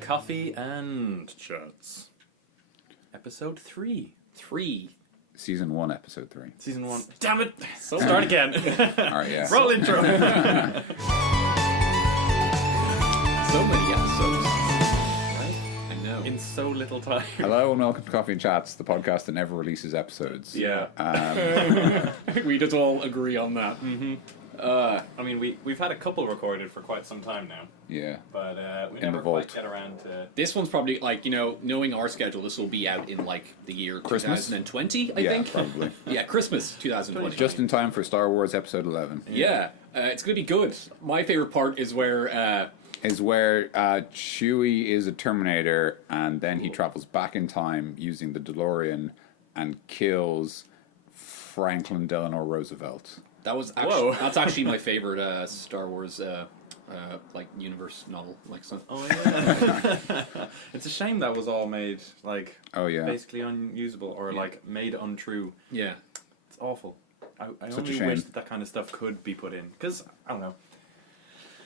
Coffee and Chats. Episode 3. Season 1, Episode 3. Season 1. Damn it! Start again. Alright, yeah. Roll intro. So many episodes. I know. In so little time. Hello and welcome to Coffee and Chats, the podcast that never releases episodes. Yeah. We just all agree on that. Mm-hmm. I mean, we've had a couple recorded for quite some time now. Yeah. But we In never the vault. quite get around to... This one's probably, like, you know, knowing our schedule, this will be out in, like, the year Christmas? 2020, I Yeah, think. probably. Yeah, Christmas 2020. Just in time for Star Wars Episode 11. Yeah, it's going to be good. My favorite part is where... Chewie is a Terminator and then he travels back in time using the DeLorean and kills Franklin Delano Roosevelt. that's actually my favorite Star Wars like universe novel. Like, so. Oh, yeah. It's a shame that was all made, like, Oh, yeah. basically unusable or, like, made untrue. Yeah. It's awful. I Such a only shame. wish that kind of stuff could be put in. Because, I don't know.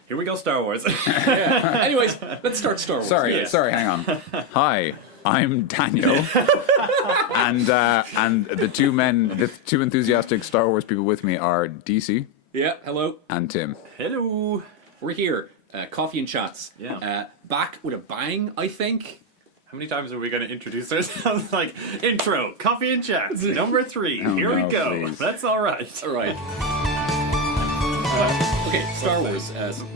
Here we go, Star Wars. Yeah. Anyways, let's start Star Wars. Sorry, Yes. hang on. Hi, I'm Daniel, and the two enthusiastic Star Wars people with me are DC Yeah, hello. and Tim. Hello. We're here. Coffee and Chats. Yeah. Back with a bang, I think. How many times are we going to introduce ourselves? Like, intro, coffee and chats, number 3. Oh, Here no, we go. please. That's all right. All right. Okay, Star Wars.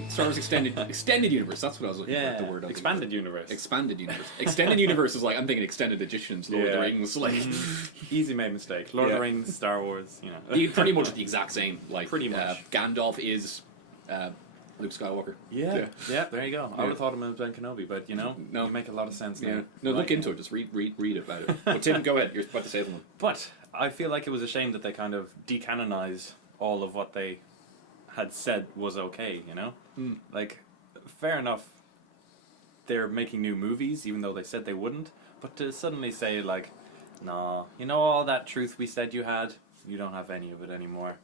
Star Wars Extended Universe. That's what I was looking for. The word. I was looking Expanded universe. for. Expanded Universe. Extended Universe is like, I'm thinking Extended Editions, Lord of the Yeah. Rings. Like, Easy made mistake. Lord of Yeah. the Rings, Star Wars, you know. pretty much the exact same. Like, Pretty much. Gandalf is Luke Skywalker. Yeah, there you go. I would have thought him as Ben Kenobi, but, you know, No. you make a lot of sense Yeah. now. No, look Like- into it. Just read about it. But Tim, go ahead. You're about to say something. But I feel like it was a shame that they kind of decanonized all of what they had said was okay, you know? Like, fair enough, they're making new movies, even though they said they wouldn't, but to suddenly say, like, nah, you know all that truth we said you had? You don't have any of it anymore.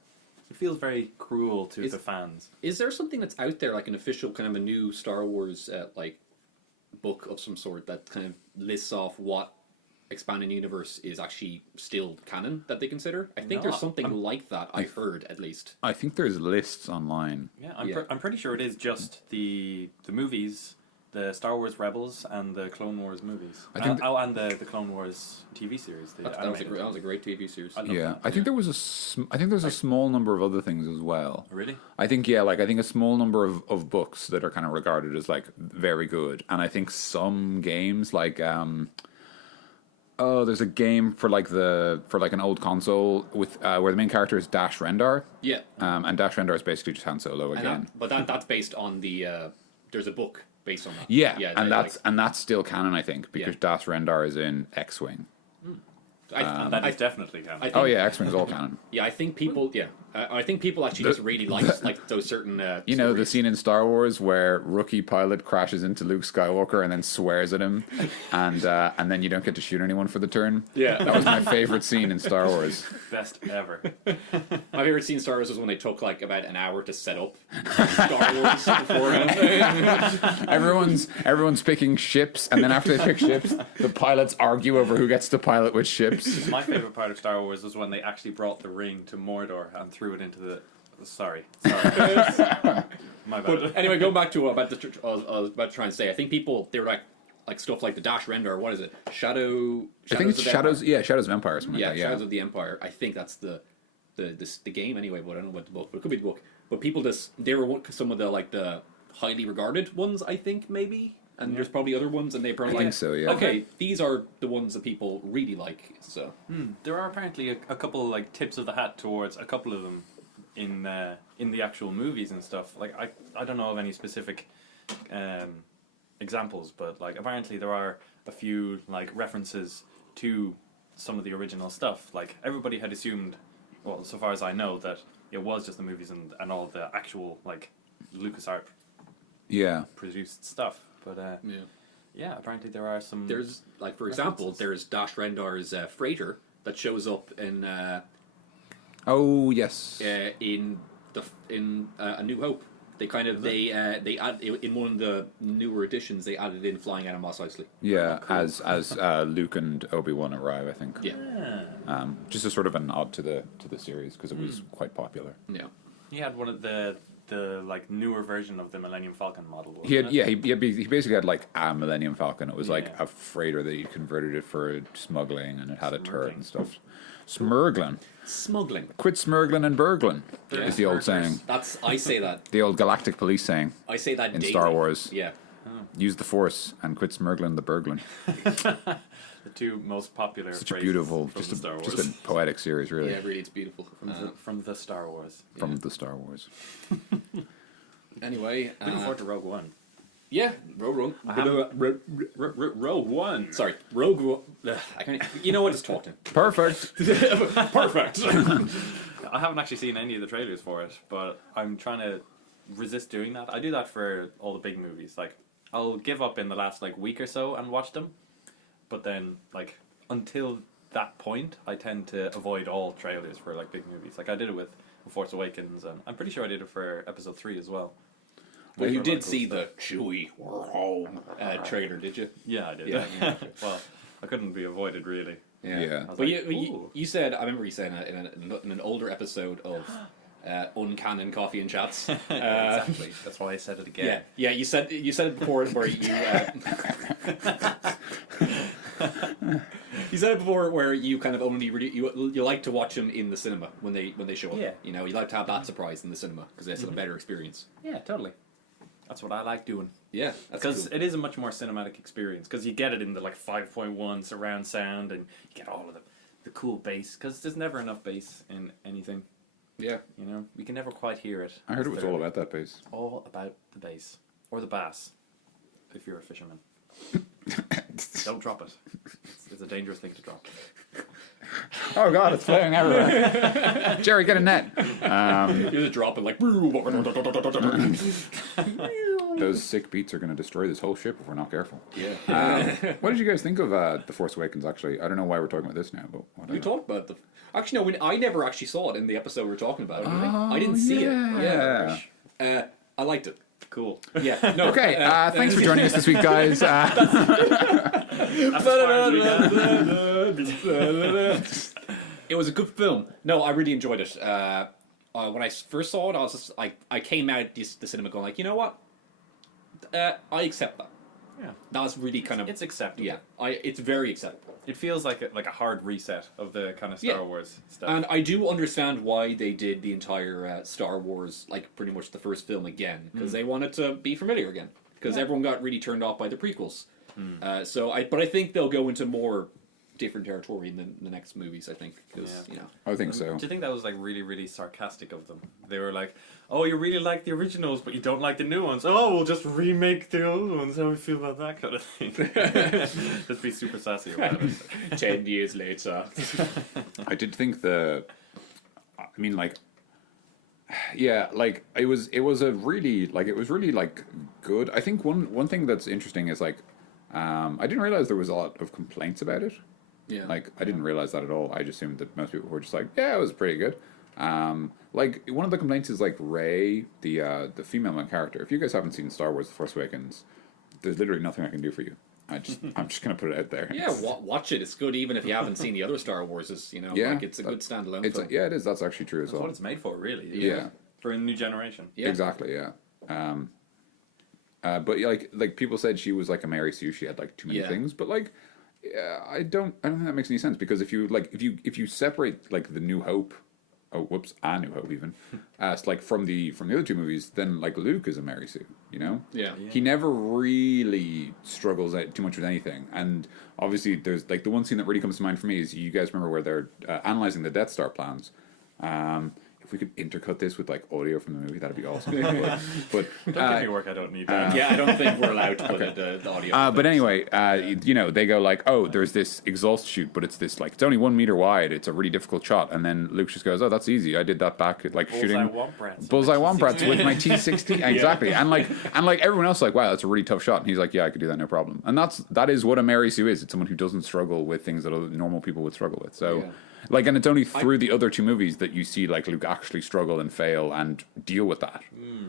It feels very cruel to the fans. Is there something that's out there, like an official kind of a new Star Wars like book of some sort that kind of lists off what Expanded Universe is actually still canon that they consider? I think No, there's something like that. I've heard at least. I think there's lists online. Yeah, Yeah. I'm pretty sure it is just the movies, the Star Wars Rebels and the Clone Wars movies. I think and the Clone Wars TV series. The That was animated. that was a great TV series. I love Yeah, that. I think there was I think there's a small number of other things as well. Really? I think a small number of books that are kind of regarded as like very good, and I think some games like there's a game for an old console with where the main character is Dash Rendar, Yeah, and Dash Rendar is basically just Han Solo and again. but that's based on the. There's a book based on that. Yeah, and they, that's still canon, I think, because Yeah. Dash Rendar is in X-Wing. That is definitely canon. I think, Oh yeah, X-Wing is all canon. Yeah, I think people. Yeah, I think people actually just really like those certain. You know the stories. scene in Star Wars where rookie pilot crashes into Luke Skywalker and then swears at him, and then you don't get to shoot anyone for the turn. Yeah, That was my favorite scene in Star Wars. Best ever. my favorite scene in Star Wars was when they took like about an hour to set up Star Wars beforehand. Everyone's picking ships, and then after they pick ships, the pilots argue over who gets to pilot which ships. My favorite part of Star Wars was when they actually brought the ring to Mordor and threw it into the... Sorry. My bad. But anyway, going back to what I was about to try and say, I think people they were like stuff like the Dash Rendar. What is it? I think it's of Shadows. Empire. Yeah, Shadows of Empire. Or something Yeah, like that, Shadows of the Empire. I think that's the game anyway. But I don't know about the book. But it could be the book. But people they were some of the highly regarded ones. I think maybe. And there's probably other ones, and they probably I think so, yeah. Okay, these are the ones that people really like. So There are apparently a couple like tips of the hat towards a couple of them in the actual movies and stuff. Like I don't know of any specific examples, but like apparently there are a few like references to some of the original stuff. Like everybody had assumed, well, so far as I know, that it was just the movies and all the actual like LucasArts Yeah. produced stuff. But yeah, apparently there are some. there's like for example, there's Dash Rendar's freighter that shows up in Oh yes. A New Hope. They kind of they add in one of the newer editions. They added in flying out of Mos Eisley. Yeah, as Luke and Obi-Wan arrive, I think. Yeah. Just a sort of a nod to the series because it was quite popular. Yeah. He had one of the like newer version of the Millennium Falcon model. Wasn't He had, it? yeah, he basically had like a Millennium Falcon. It was like Yeah. a freighter that he converted it for smuggling, and it had a turret and stuff. Smuggling. Quit smuggling and burgling Yeah. is the old saying. I say that. The old galactic police saying I say that in daily. Star Wars. Yeah. Use the Force and quit smuggling the burgling. The two most popular. Such a phrases beautiful, from just the Star a, Wars. just a poetic series, really, Yeah, really, it's beautiful. From the Star Wars. from the Star Wars. Anyway, Looking forward to Rogue One. yeah, Rogue One. Rogue One. Sorry, Rogue One. I can't. You know what? Just talk to him. Perfect. Perfect. I haven't actually seen any of the trailers for it, but I'm trying to resist doing that. I do that for all the big movies. Like, I'll give up in the last like week or so and watch them, but then like until that point, I tend to avoid all trailers for like big movies. Like I did it with Force Awakens, and I'm pretty sure I did it for Episode 3 as well. Well, you For a lot did of cool see stuff. the Chewie we're home trailer, did you? Yeah, I did. Yeah. Well, I couldn't be avoided really. Yeah. I was But like, you ooh. said, I remember you saying in an older episode of Uncanon Coffee and Chats. Exactly. That's why I said it again. Yeah, you said it before where you. You said it before where you kind of only you like to watch them in the cinema when they show up. Yeah. You know, you like to have that surprise in the cinema because it's a better experience. Yeah, totally. That's what I like doing. Yeah, that's Because cool. it is a much more cinematic experience. Because you get it in the like 5.1 surround sound, and you get all of the cool bass. Because there's never enough bass in anything. Yeah. You know, we can never quite hear it. I heard it was all about that bass. All about the bass or the bass. If you're a fisherman, don't drop it. It's a dangerous thing to drop. Oh God, it's flying everywhere. Jerry, get a net. You're just dropping like. Those sick beats are going to destroy this whole ship if we're not careful. Yeah. What did you guys think of The Force Awakens, actually? I don't know why we're talking about this now, but whatever. We talked about the. Actually, no. I never actually saw it in the episode we were talking about. I didn't see it. yeah. Yeah. I liked it. Cool. Yeah. No. Okay, thanks for joining us this week, guys. It was a good film. No, I really enjoyed it. When I first saw it, I was just I came out the cinema going like, you know what? I accept that. Yeah. That's really kind of It's acceptable. yeah. It's very acceptable. It feels like a hard reset of the kind of Star Yeah. Wars stuff. And I do understand why they did the entire Star Wars, like pretty much the first film again, because they wanted to be familiar again. Because everyone got really turned off by the prequels. But I think they'll go into more different territory in the next movies. I think because Yeah. you know. I think so. Do you think that was like really, really sarcastic of them? They were like, "Oh, you really like the originals, but you don't like the new ones. Oh, we'll just remake the old ones. How do we feel about that kind of thing?" Just be super sassy about it. 10 years later. I did think I mean, like, yeah, like it was really like good. I think one thing that's interesting is like, I didn't realize there was a lot of complaints about it. Yeah. Like, I didn't realize that at all. I just assumed that most people were just like, yeah, it was pretty good. Like, one of the complaints is like Rey, the female main character. If you guys haven't seen Star Wars: The Force Awakens, there's literally nothing I can do for you. I'm just gonna put it out there. Yeah, watch it. It's good even if you haven't seen the other Star Wars. You know, Yeah, like it's a good standalone It's film. yeah, it is. That's actually true as That's well. what it's made for, really. Yeah. For a new generation. Yeah. Exactly. Yeah. But like people said she was like a Mary Sue. She had like too many Yeah. things. But like, yeah, I don't think that makes any sense because if you separate like the New Hope, A New Hope even, as like from the other two movies, then like Luke is a Mary Sue. You know. Yeah. He never really struggles out too much with anything, and obviously there's like the one scene that really comes to mind for me is you guys remember where they're analyzing the Death Star plans. If we could intercut this with like audio from the movie, that'd be awesome. but Don't give me work I don't need. That. Yeah, I don't think we're allowed to put the audio. but anyway, you know, they go like, oh, there's this exhaust chute, but it's this like it's only 1 meter wide. It's a really difficult shot, and then Luke just goes, oh, that's easy. I did that back at like shooting Bullseye Wombrats with my T60. Exactly, and like everyone else, like, wow, that's a really tough shot. And he's like, yeah, I could do that, no problem. And that is what a Mary Sue is. It's someone who doesn't struggle with things that other normal people would struggle with. So. Yeah. Like, and it's only through the other two movies that you see like Luke actually struggle and fail and deal with that.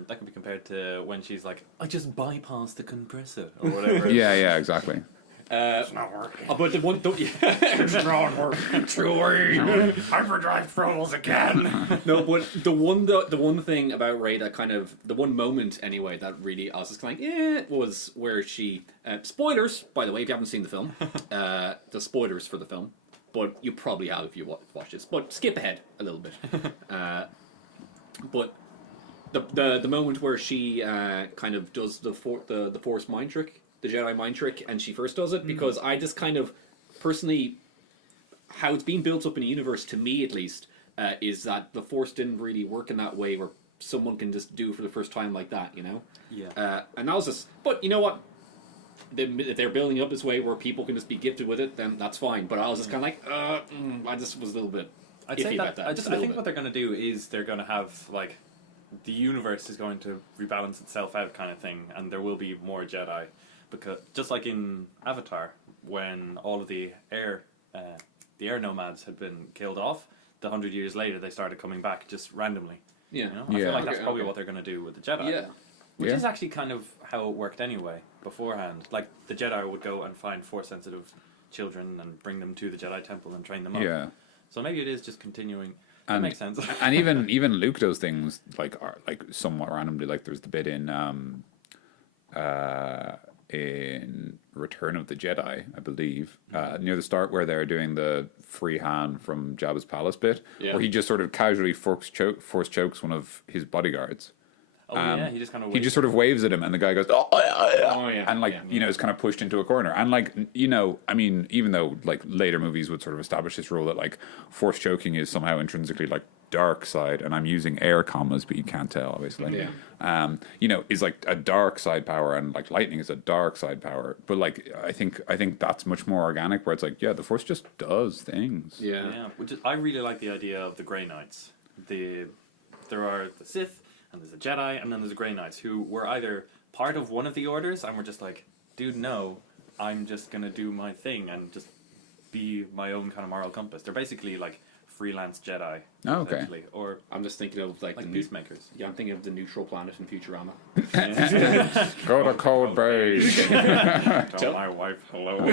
That can be compared to when she's like, I just bypassed the compressor or whatever. Yeah, exactly. It's not working. But the one, It's not working. Chewie. Hyperdrive trolls again. no, but the one thing about Rey that kind of the one moment anyway that really I was just kind of like, was where she spoilers, by the way, if you haven't seen the film, the spoilers for the film, but you probably have if you watch this, but skip ahead a little bit. But the moment where she kind of does the Force mind trick, the Jedi mind trick, and she first does it, because I just kind of personally, how it's been built up in the universe, to me at least, is that the Force didn't really work in that way where someone can just do it for the first time like that, you know? Yeah. And that was just, but you know what? If they're building up this way where people can just be gifted with it, then that's fine. But I was just kind of like, I just was a little bit iffy about that. I think what they're going to do is they're going to have, like, the universe is going to rebalance itself out kind of thing, and there will be more Jedi. Because just like in Avatar, when all of the air nomads had been killed off, 100 years later they started coming back just randomly. Yeah. You know? I feel like that's probably what they're going to do with the Jedi. Yeah. Which is actually kind of how it worked anyway, beforehand. Like, the Jedi would go and find Force-sensitive children and bring them to the Jedi Temple and train them up. Yeah. So maybe it is just continuing. And, that makes sense. And even Luke does things like somewhat randomly. Like there's the bit in Return of the Jedi, I believe, near the start where they're doing the free hand from Jabba's palace bit, where he just sort of casually force chokes one of his bodyguards. Oh yeah, he just kind of he just sort of waves at him, and the guy goes, and like you know, is kind of pushed into a corner. And like, you know, I mean, even though like later movies would sort of establish this rule that like force choking is somehow intrinsically like dark side, and I'm using air commas, but you can't tell obviously. You know, is like a dark side power, and like lightning is a dark side power. But like, I think that's much more organic, where it's like, yeah, the force just does things. Yeah. Which is, I really like the idea of the Grey Knights. There are the Sith, and there's the Jedi, and then there's the Grey Knights, who were either part of one of the orders, and we're just like, dude, no, I'm just gonna do my thing and just be my own kind of moral compass. They're basically like freelance Jedi. Oh, okay. Or I'm just thinking of like the peacemakers. I'm thinking of the neutral planet in Futurama. Go to Cold Bay. Tell my wife hello.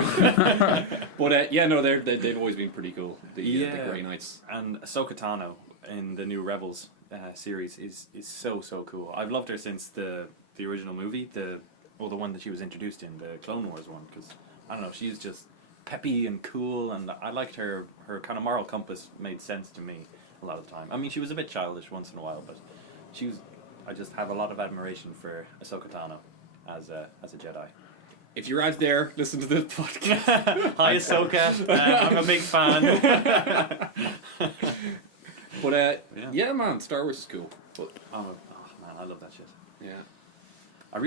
But they've always been pretty cool. The Grey Knights. And Ahsoka Tano in the new Rebels series is so cool. I've loved her since the original movie, the one that she was introduced in, the Clone Wars one, because I don't know, she's just peppy and cool, and I liked her kind of moral compass made sense to me a lot of the time. I mean, she was a bit childish once in a while, but I just have a lot of admiration for Ahsoka Tano as a Jedi. If you're out there, listen to this podcast. Hi Ahsoka, I'm a big fan. But yeah, man, Star Wars is cool. But oh man, I love that shit. Yeah, I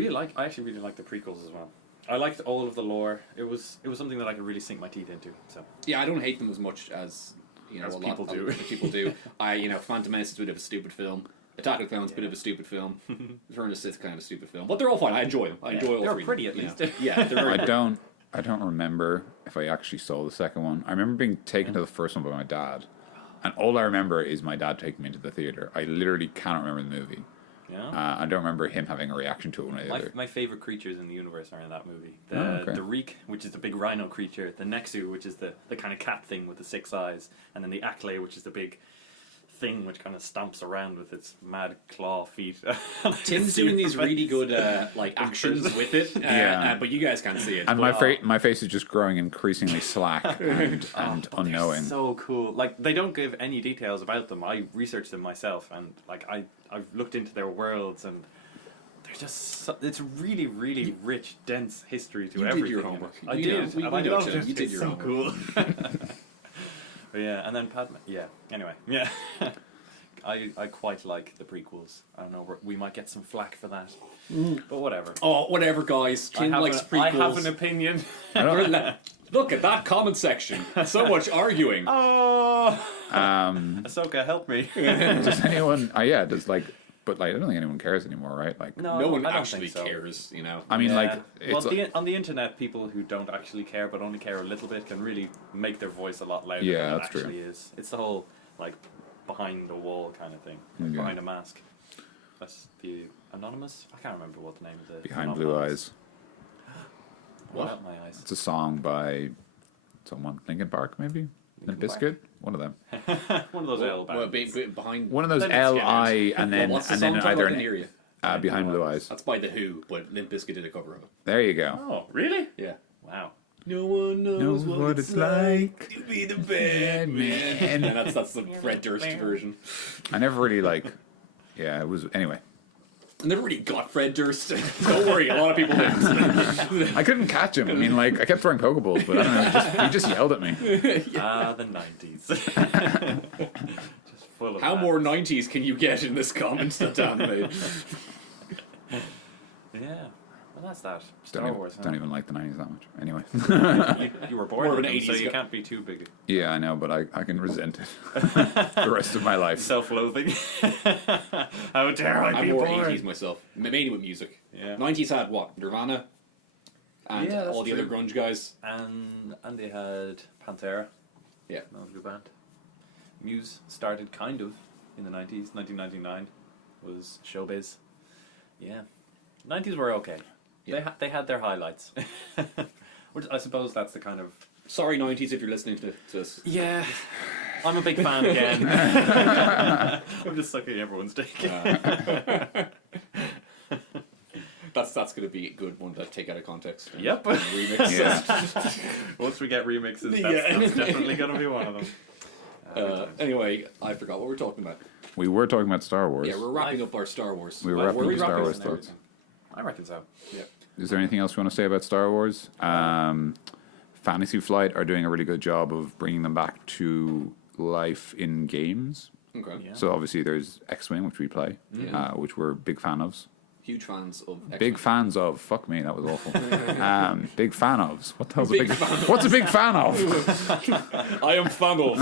actually really like the prequels as well. I liked all of the lore. It was something that I could really sink my teeth into. So yeah, I don't hate them as much as people do. People do. Phantom Menace is a bit of a stupid film. Attack of the Clones is a bit of a stupid film. Return of the Sith is kind of a stupid film, but they're all fine. I enjoy them. I enjoy all they're three. They're pretty at least. Yeah, they're very I don't remember if I actually saw the second one. I remember being taken to the first one by my dad, and all I remember is my dad taking me into the theater. I literally cannot remember the movie. Yeah. I don't remember him having a reaction to it when I My favorite creatures in the universe are in that movie. The Reek, which is the big rhino creature, the Nexu, which is the kind of cat thing with the 6 eyes, and then the Acklay, which is the big thing which kind of stomps around with its mad claw feet. Tim's doing these really good actions with it, but you guys can't see it. And my face is just growing increasingly slack and unknowing. So cool. Like, they don't give any details about them. I researched them myself, and like I've looked into their worlds, and they're just it's really, really rich, dense history to everything. You did your homework. I did. We loved it. You did your homework. Cool. But yeah, and then Padme. Yeah. Anyway, yeah. I quite like the prequels. I don't know. We might get some flack for that, but whatever. Oh, whatever, guys. Tim likes prequels. I have an opinion. Look at that comment section. So much arguing. Oh. Ahsoka, help me. Does anyone? but like I don't think anyone cares anymore, right? Like No one I don't actually think so. cares, you know. I mean, Yeah. like Well, it's on the internet, people who don't actually care but only care a little bit can really make their voice a lot louder Yeah, than it that's true. actually is. It's the whole like behind the wall kind of thing, Yeah. behind a mask. That's the anonymous. I can't remember what the name of the Behind phenomenon Blue is. Eyes. What? Out my eyes. It's a song by someone, Linkin Park, maybe. Limp Park? Bizkit, one of them. One of those L Well, bands. behind One of those Then it's L-I and then what's the and song then title? either I didn't hear you. Behind Blue Eyes. That's by The Who, but Limp Bizkit did a cover of it. There you go. Oh, really? Yeah. Wow. No one knows what it's like to be the bad man. And that's the Fred Durst version. I never really like. Yeah, it was anyway. I never really got Fred Durst. Don't worry, a lot of people didn't. I couldn't catch him. I mean, like I kept throwing Pokeballs, but I don't know. He just yelled at me. The 90s. Just full of How that. more 90s can you get in this comment that Dan made? Yeah. Well, that's that. Star Wars. Huh? Don't even like the 90s that much. Anyway. You were born More of in an them, so 80s you guy. can't be too big. Yeah, I know, but I can resent it the rest of my life. Self-loathing. How dare I I'm be more born? 80s myself, mainly with music. Yeah. 90s had what? Nirvana? And Yeah, that's all the other true. grunge guys. And they had Pantera. Yeah. That was a good band. Muse started kind of in the 90s. 1999 was Showbiz. Yeah. 90s were okay. Yeah. They had their highlights. Which I suppose that's the kind of... Sorry, 90s, if you're listening to this. Yeah. I'm a big fan again. I'm just sucking everyone's dick. That's going to be a good one to take out of context. and Yep. Remix. Yeah. Once we get remixes, Yeah. that's definitely going to be one of them. Anyway, I forgot what we were talking about. We were talking about Star Wars. Yeah, we're wrapping up our Star Wars. We were Well, wrapping were up we Star wrapping Wars up? thoughts. I reckon so. Yeah. Is there anything else you want to say about Star Wars? Fantasy Flight are doing a really good job of bringing them back to life in games. Okay. Yeah. So obviously there's X-Wing, which we play, Yeah. which we're big fan of. Huge fans of X-Men. Big fans of. Fuck me, that was awful. Big fan ofs. What the hell's a big? What's a big fan of? I am fan of.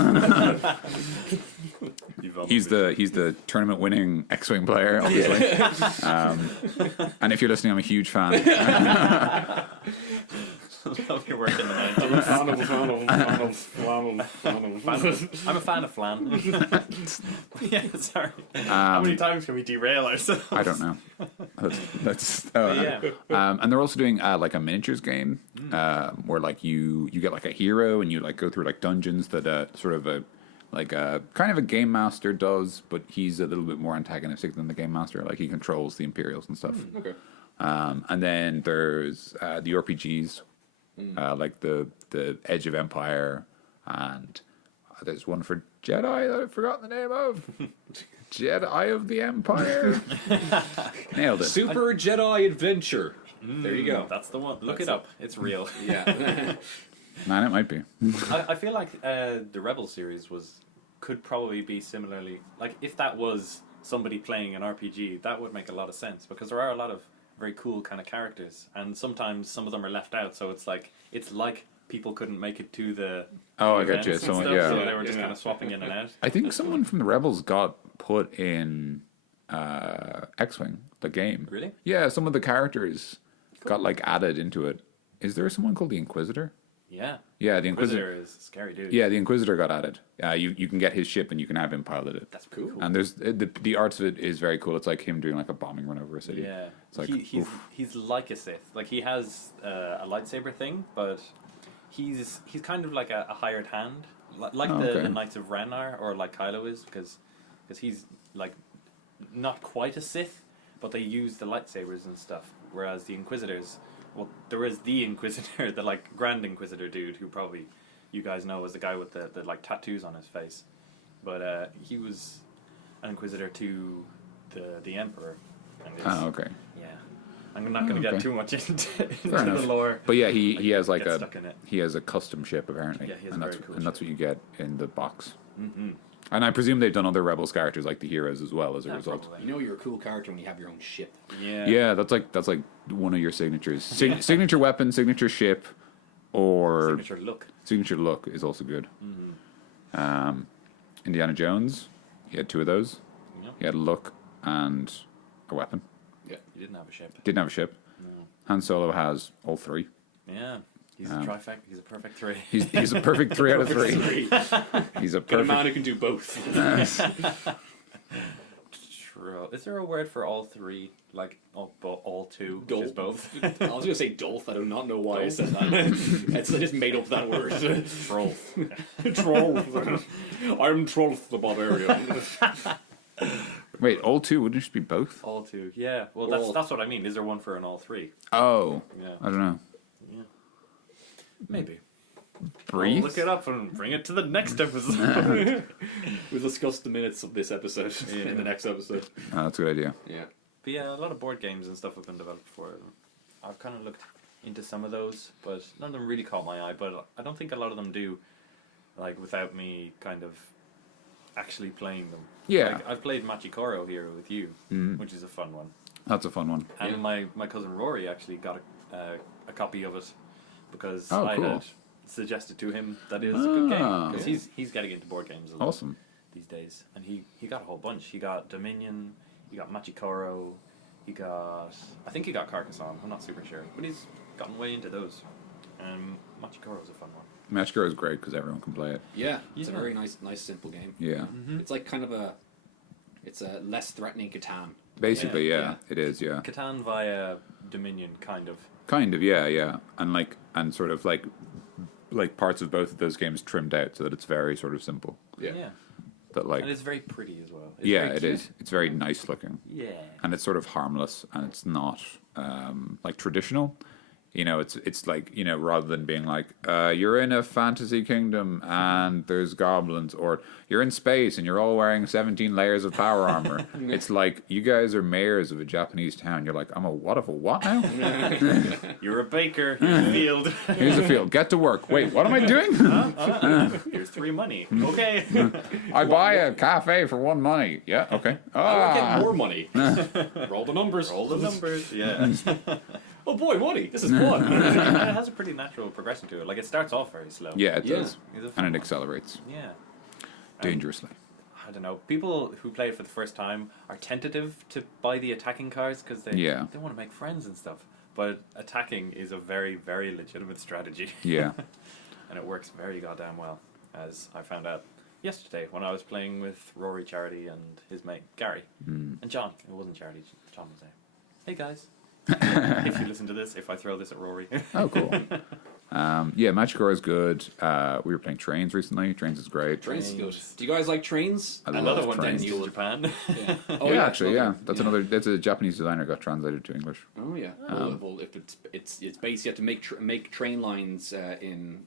He's the tournament winning X-Wing player, obviously. And if you're listening, I'm a huge fan. Love your work in the 90s. I'm a fan of flan. Yeah, sorry. How many times can we derail ourselves? I don't know. That's Yeah. and they're also doing like a miniatures game where like you get like a hero and you like go through like dungeons that sort of a kind of a game master does, but he's a little bit more antagonistic than the game master. Like he controls the Imperials and stuff. Okay. And then there's the RPGs, like the Edge of Empire, and there's one for Jedi that I've forgotten the name of. Jedi of the Empire. Nailed it. Super Jedi Adventure. There you go. That's the one. Look That's it up. It's real. Yeah. Man, it might be. I feel like the Rebel series could probably be similarly... Like, if that was somebody playing an RPG, that would make a lot of sense, because there are a lot of very cool kind of characters, and sometimes some of them are left out, so it's like people couldn't make it to the Oh, I events got you. and Someone, stuff, yeah. so they were just kind of swapping in and out. I think someone from the Rebels got put in X-Wing, the game. Really? Yeah, some of the characters got like added into it. Is there someone called the Inquisitor? Yeah. Yeah, the Inquisitor. Inquisitor is a scary dude. Yeah, the Inquisitor got added. You can get his ship and you can have him pilot it. That's pretty cool. And there's the arts of it is very cool. It's like him doing like a bombing run over a city. Yeah. It's like, He's like a Sith. Like, he has a lightsaber thing, but he's kind of like a hired hand. Like the Knights of Ren are, or like Kylo is, because he's like not quite a Sith, but they use the lightsabers and stuff. Whereas the Inquisitors, well, there is the Inquisitor, the like Grand Inquisitor dude, who probably you guys know as the guy with the like tattoos on his face. But he was an Inquisitor to the Emperor. And oh, okay. Yeah. I'm not going to get Okay. too much into Fair enough. the lore. But yeah, he has like Get stuck in it. he has a custom ship apparently. Yeah, he has and a that's very cool and that's ship. what you get in the box. Mm-hmm. And I presume they've done other Rebels characters like the heroes as well as a Yeah, result. probably. You know you're a cool character when you have your own ship. Yeah. Yeah, that's like one of your signatures. Signature weapon, signature ship, or Signature look. is also good. Mm-hmm. Indiana Jones, he had two of those. Yep. He had look and a weapon. Yeah. He didn't have a ship. Didn't have a ship. No. Han Solo has all three. Yeah. He's a trifecta. He's a perfect three. He's a perfect 3 out of 3. He's a Got a perfect. man who can do both. True. Is there a word for all three? Like all two, which is both? I was gonna say Dolph. I do not know why I said that. I just made up that word. Troll. Troll. I'm Trolf the Barbarian. Wait, all 2 wouldn't it just be both? All two. Yeah. Well, Well- that's what I mean. Is there one for an all three? Oh, Yeah. I don't know. Yeah. Maybe. Breathe. I'll look it up and bring it to the next episode. We'll discuss the minutes of this episode in the next episode. Oh, that's a good idea. Yeah. But yeah, a lot of board games and stuff have been developed before. I've kind of looked into some of those, but none of them really caught my eye. But I don't think a lot of them do, like, without me kind of actually playing them. Yeah. Like, I've played Machikoro here with you, which is a fun one. That's a fun one. And Yeah. my cousin Rory actually got a copy of it because Oh, I cool. had suggested to him that it was a good game. Ah. Because Yeah. he's getting into board games a lot Awesome. these days. And he got a whole bunch. He got Dominion, he got Machikoro, I think he got Carcassonne, I'm not super sure. But he's gotten way into those. And Machikoro's a fun one. Matchgirl is great because everyone can play it. Yeah. It's a Yeah. very nice, simple game. Yeah. It's like kind of it's a less threatening Catan. Basically, Yeah, yeah, yeah. it is, yeah. Catan via Dominion, kind of. Kind of, yeah. And sort of like parts of both of those games trimmed out so that it's very sort of simple. Yeah. That like And it's very pretty as well. It's yeah, very it cute. is. It's very nice looking. Yeah. And it's sort of harmless and it's not like traditional. You know, it's like, you know, rather than being like, you're in a fantasy kingdom and there's goblins, or you're in space and you're all wearing 17 layers of power armor. It's like, you guys are mayors of a Japanese town. You're like, I'm a what of a what now? You're a baker. Here's a field. Here's the field. Get to work. Wait, what am I doing? Here's 3 money. Okay. I buy a cafe for 1 money. Yeah, okay. I will Ah. get more money. Roll the numbers. Roll the numbers. Yeah. Oh boy, money. This is fun. It has a pretty natural progression to it. Like, it starts off very slow. Yeah, it Yeah. does. It's a fun And it one. accelerates Yeah. dangerously. I don't know. People who play it for the first time are tentative to buy the attacking cards because they want to make friends and stuff. But attacking is a very, very legitimate strategy. Yeah. And it works very goddamn well, as I found out yesterday when I was playing with Rory Charity and his mate Gary. And John. It wasn't Charity. John was there. Hey guys. If you listen to this, if I throw this at Rory. Oh, cool. Yeah, Machikoro is good. We were playing Trains recently. Trains is great. Trains is good. Do you guys like trains? I Another love one Trains. then in Japan. Yeah. Yeah, actually, okay. yeah. That's another. That's a Japanese designer got translated to English. Oh yeah. Well, if it's based, you have to make train lines in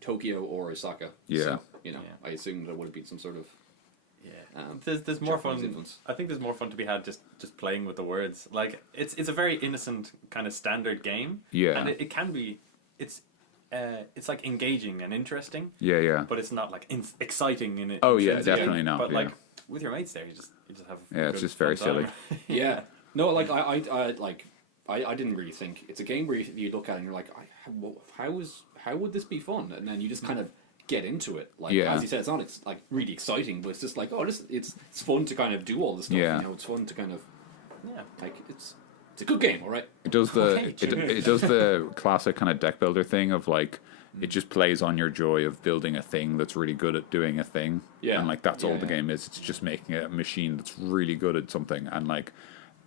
Tokyo or Osaka. Yeah. So, you know, Yeah. I assume there would be some sort of Yeah, there's more Japanese fun. influence. I think there's more fun to be had just playing with the words. Like it's a very innocent kind of standard game. Yeah. and it can be. It's like engaging and interesting, Yeah. but it's not like exciting in it. Oh, yeah, intrinsically. definitely not, But yeah. like with your mates there, you just have. a Yeah, it's good just very fun time. Yeah. No, like I didn't really think it's a game where you look at it and you're like, how would this be fun? And then you just kind of get into it. Like Yeah. as you said, it's not like really exciting, but it's just like it's fun to kind of do all this stuff. Yeah. You know, it's fun to kind of Yeah. like it's a good game, all right. It does the Okay, it does the classic kind of deck builder thing of like it just plays on your joy of building a thing that's really good at doing a thing. Yeah. And like that's all Yeah, the yeah. game is. It's just making a machine that's really good at something. And like,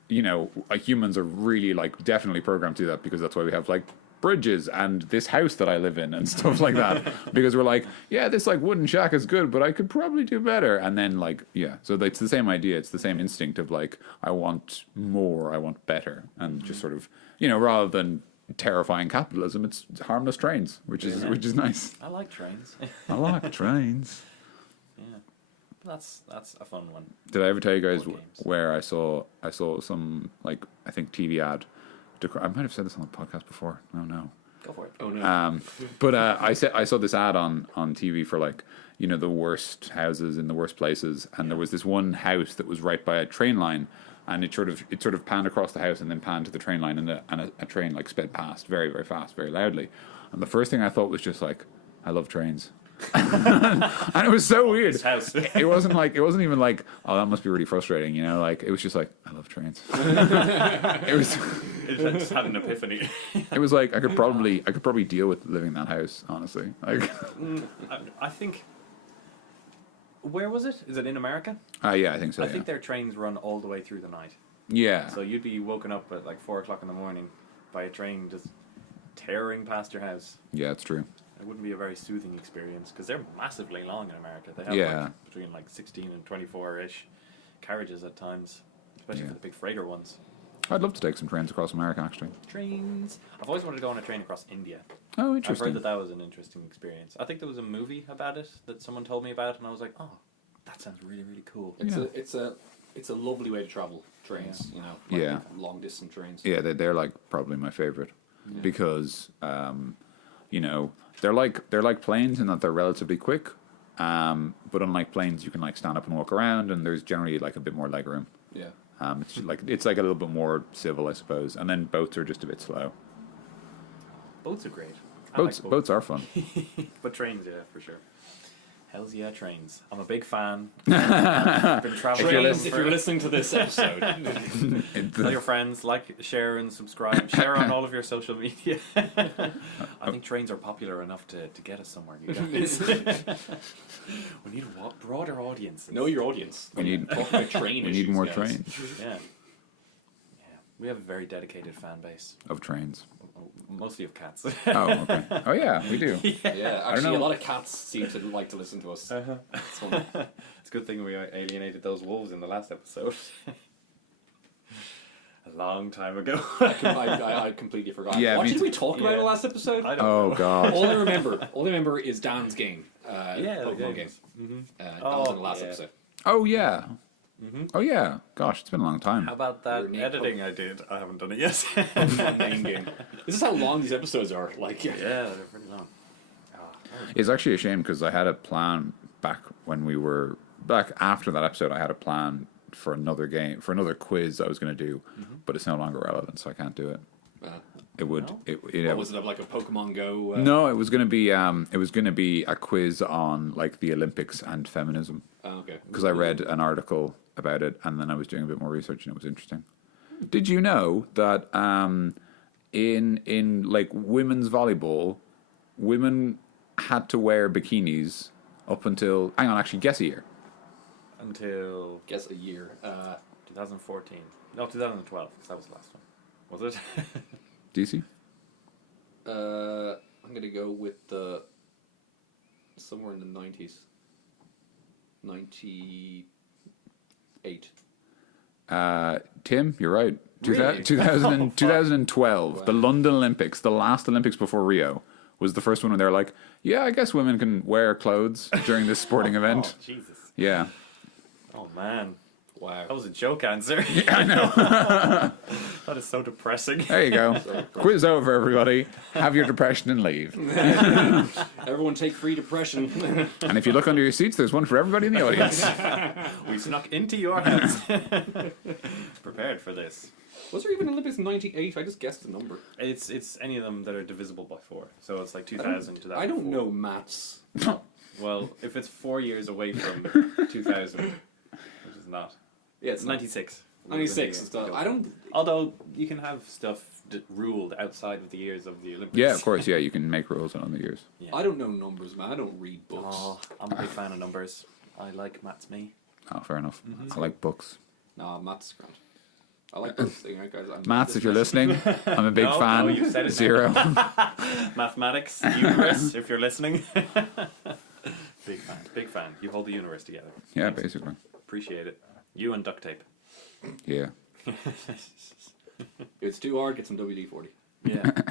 you know, like humans are really like definitely programmed to do that because that's why we have like bridges and this house that I live in and stuff like that. Because we're like, yeah, this like wooden shack is good, but I could probably do better. And then like, yeah, so it's the same idea. It's the same instinct of like, I want more, I want better, and just sort of, you know, rather than terrifying capitalism, it's harmless trains, which is nice. I like trains. I like trains. Yeah, but that's a fun one. Did I ever tell you guys Board games. where I saw some like I think TV ad? I might have said this on the podcast before. Oh no. Go for it. Oh no. But I saw this ad on TV for like, you know, the worst houses in the worst places, and there was this one house that was right by a train line, and it sort of panned across the house and then panned to the train line, and a train like sped past very, very fast, very loudly. And the first thing I thought was just like, I love trains. And it was so weird. This house. It wasn't even like, oh, that must be really frustrating, you know? Like, it was just like, I love trains. It was. It just had an epiphany. It was like I could probably deal with living in that house, honestly. Like, I think. Where was it? Is it in America? yeah, I think so. I think their trains run all the way through the night. Yeah. So you'd be woken up at like 4:00 in the morning by a train just tearing past your house. Yeah, it's true. It wouldn't be a very soothing experience because they're massively long in America. They have like between like 16 and 24-ish carriages at times, especially for the big freighter ones. I'd love to take some trains across America, actually. Trains. I've always wanted to go on a train across India. Oh, interesting. I've heard that was an interesting experience. I think there was a movie about it that someone told me about, and I was like, oh, that sounds really, really cool. It's a lovely way to travel. Trains, you know, like long distance trains. Yeah, they're like probably my favorite because you know, they're like planes in that they're relatively quick, but unlike planes, you can like stand up and walk around, and there's generally like a bit more legroom. Yeah. It's like a little bit more civil, I suppose, and then boats are just a bit slow. Boats are great. Boats are fun. But trains, yeah, for sure. Hells yeah, trains. I'm a big fan. I've been traveling. Trains, if you're listening to this episode. Tell your friends, like, share, and subscribe. Share on all of your social media. I think trains are popular enough to get us somewhere, you guys. We need a broader audience. Know your audience. We need talk about train we issues, need more guys. trains. Yeah. We have a very dedicated fan base. Of trains. Mostly of cats. Oh, okay. Oh, yeah, we do. Yeah, actually, a lot of cats seem to like to listen to us. It's funny. It's a good thing we alienated those wolves in the last episode. A long time ago. I completely forgot. Yeah, what did we talk about in the last episode? I don't know. God. All I remember is Dan's game. Pokemon game. Mm-hmm. That was in the last episode. Oh, yeah. Oh, yeah. Gosh, it's been a long time. How about that editing I did? I haven't done it yet. Pokemon main game. This is how long these episodes are. Like, yeah, they're pretty long. It's actually a shame because I had a plan back after that episode. I had a plan for another game, for another quiz I was going to do, but it's no longer relevant, so I can't do it. It would. No? What was it, like a Pokemon Go? No, it was going to be a quiz on like the Olympics and feminism. Oh, okay. Because I read an article about it, and then I was doing a bit more research, and it was interesting. Did you know that in like women's volleyball, women had to wear bikinis up until actually guess a year. Until Guess a year. 2014. No, 2012, because that was the last one. Was it? DC? I'm gonna go with somewhere in the 90s. 98. Tim, you're right. Really? 2012, Wow. the London Olympics, the last Olympics before Rio, was the first one where they're like, yeah, I guess women can wear clothes during this sporting event. Oh, Jesus. Yeah. Oh, man. Wow. That was a joke answer. Yeah, I know. That is so depressing. There you go. Quiz over, everybody. Have your depression and leave. Everyone take free depression. And if you look under your seats, there's one for everybody in the audience. We snuck into your house. Prepared for this. Was there even Olympics in 98? I just guessed the number. It's any of them that are divisible by 4. So it's like 2000 to that. I don't know maths. Well, if it's 4 years away from 2000, which is not. Yeah, It's 96. 96 and stuff. I don't. Although you can have stuff ruled outside of the years of the Olympics. Yeah, of course. Yeah, you can make rules on the years. Yeah. I don't know numbers, man. I don't read books. Oh, I'm a big fan of numbers. I like maths me. Oh, fair enough. I like books. Nah, maths is grand. I like books. Right, guys. Maths, if you're listening, I'm a big fan. No, you said it. 0. Mathematics, universe, if you're listening. Big fan. Big fan. You hold the universe together. Yeah, Thanks. basically. Appreciate it. You and duct tape. Yeah. If it's too hard, get some WD-40. Yeah. There you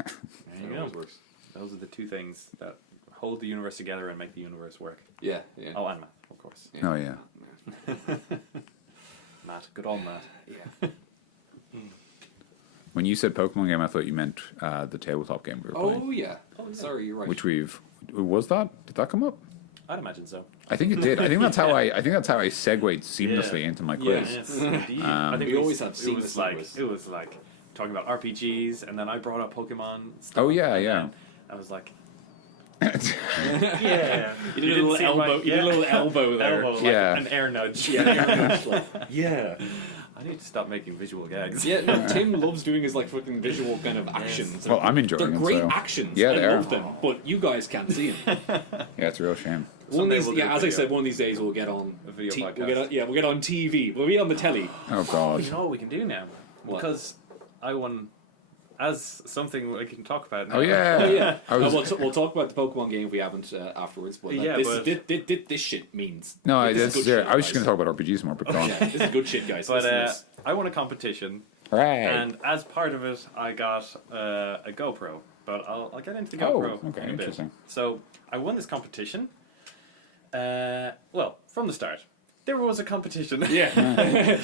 That go. always works. Those are the two things that hold the universe together and make the universe work. Yeah, yeah. Oh, and math, of course. Yeah. Oh, yeah. Matt. Good old Matt. Yeah. When you said Pokemon game, I thought you meant the tabletop game we were playing. Oh yeah. Oh, yeah. Sorry, you're right. Which was that? Did that come up? I'd imagine so. I think it did. I think that's how I segued seamlessly into my quiz. Yes, indeed. I think we always have it seamless was like segues. it was like talking about RPGs, and then I brought up Pokemon stuff. Oh, yeah, and yeah. then I was like, Yeah. You did a little elbow. You did a little elbow there. Elbow, like Yeah. an air nudge. Yeah. I need to stop making visual gags. Yeah, no, Tim loves doing his like fucking visual kind of actions. Well, I'm enjoying They're them, great so- actions. Yeah, I they are. love them, but you guys can't see them. Yeah, it's a real shame. One of these, we'll do a as I video. said, one of these days we'll get on A video podcast. we'll get on TV. We'll be on the telly. Oh god. You know what we can do now? What? Because I won as something we can talk about now. Oh yeah. Oh yeah, I was- we'll talk about the Pokemon game if we haven't afterwards. But Yeah, this shit means No, this is that's, good shit, I was just guys. going to talk about RPGs more, but go on. Yeah, this is good shit, guys. But Listen to this. I won a competition, Right. and as part of it, I got a GoPro. But I'll get into the Oh, GoPro okay, in a bit. interesting. So I won this competition. Well, from the start, there was a competition. Yeah.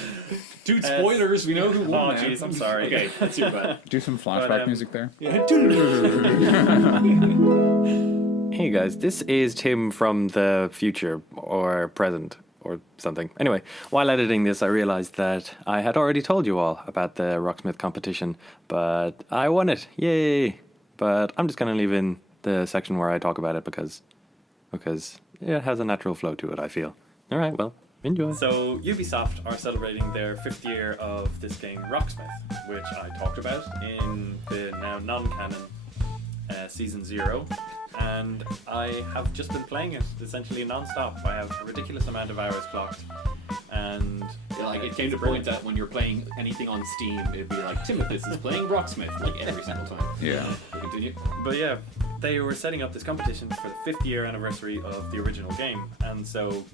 Dude, spoilers. We know who won. Oh now. jeez, I'm sorry. Okay, that's your bad. Do some flashback music there. Hey guys, this is Tim from the future or present or something. Anyway, while editing this, I realized that I had already told you all about the Rocksmith competition, but I won it. Yay! But I'm just going to leave in the section where I talk about it because it has a natural flow to it, I feel. All right, well, enjoy. So, Ubisoft are celebrating their 5th year of this game, Rocksmith, which I talked about in the now non-canon Season 0. And I have just been playing it essentially non-stop. I have a ridiculous amount of hours clocked. And Yeah, like it came to the point that when you're playing anything on Steam, it'd be like Timothus is playing Rocksmith like every single time. Yeah. We'll continue. But yeah, they were setting up this competition for the 5th year anniversary of the original game, and so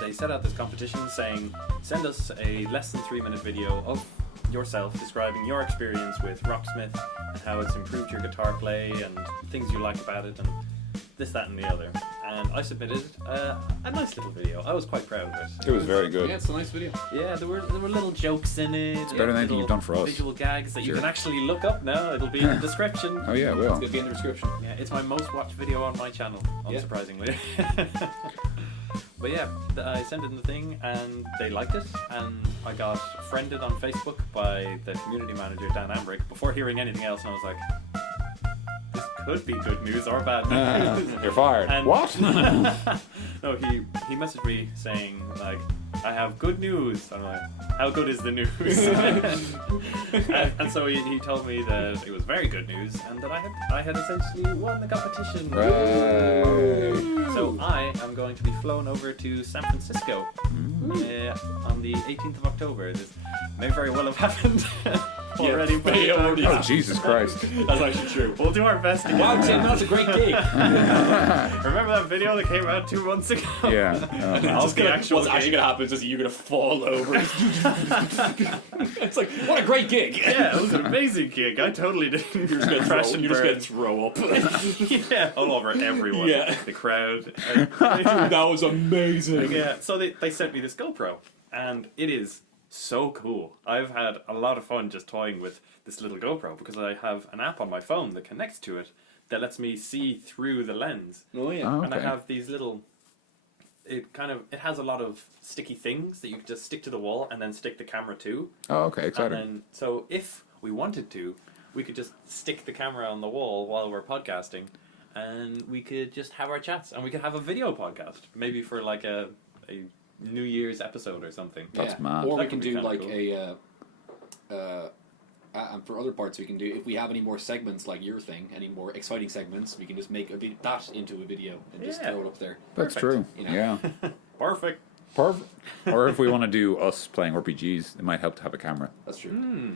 they set out this competition saying, send us a less than 3-minute video of yourself describing your experience with Rocksmith and how it's improved your guitar play and things you like about it and this, that and the other. And I submitted a nice little video. I was quite proud of it. It was very good. Yeah, it's a nice video. Yeah, there were little jokes in it. It's better than anything you've done for us. Visual gags that you Sure. can actually look up now. It'll be in the description. Oh yeah, It's well. gonna be in the description. Yeah, it's my most watched video on my channel, Yeah. unsurprisingly. But yeah, I sent in the thing and they liked it, and I got friended on Facebook by the community manager, Dan Ambrick, before hearing anything else, and I was like, this could be good news or bad news. You're fired. And- What? No, he messaged me saying, like, I have good news. I'm like, how good is the news? and so he told me that it was very good news and that I had essentially won the competition. Right. So I am going to be flown over to San Francisco on the 18th of October. This may very well have happened already. But yeah, already. Oh Jesus Christ. That's actually true. we'll do our best to get Wow, Tim, that's a great gig. Remember that video that came out 2 months ago? Yeah. Of the actual What's actually game? gonna happen is just you're gonna fall over. It's like, what a great gig. Yeah, it was an amazing gig. I totally did. You're just gonna crash throw, and you're just burn. gonna throw up. Yeah, all over everyone. Yeah. The crowd. That was amazing. Yeah, so they sent me this GoPro, and it is so cool. I've had a lot of fun just toying with this little GoPro because I have an app on my phone that connects to it that lets me see through the lens. Oh yeah. Oh, And I okay. have these little... It has a lot of sticky things that you can just stick to the wall and then stick the camera to. Oh, okay, And exciting. then, so if we wanted to, we could just stick the camera on the wall while we're podcasting, and we could just have our chats, and we could have a video podcast, maybe for like a New Year's episode or something. That's mad. Or That we can could be do kinda like cool. and for other parts we can do, if we have any more segments like your thing, any more exciting segments, we can just make that into a video and just Yeah. throw it up there. That's perfect, true. you know. Yeah. Perfect. Perfect. Or if we want to do us playing RPGs, it might help to have a camera. That's true.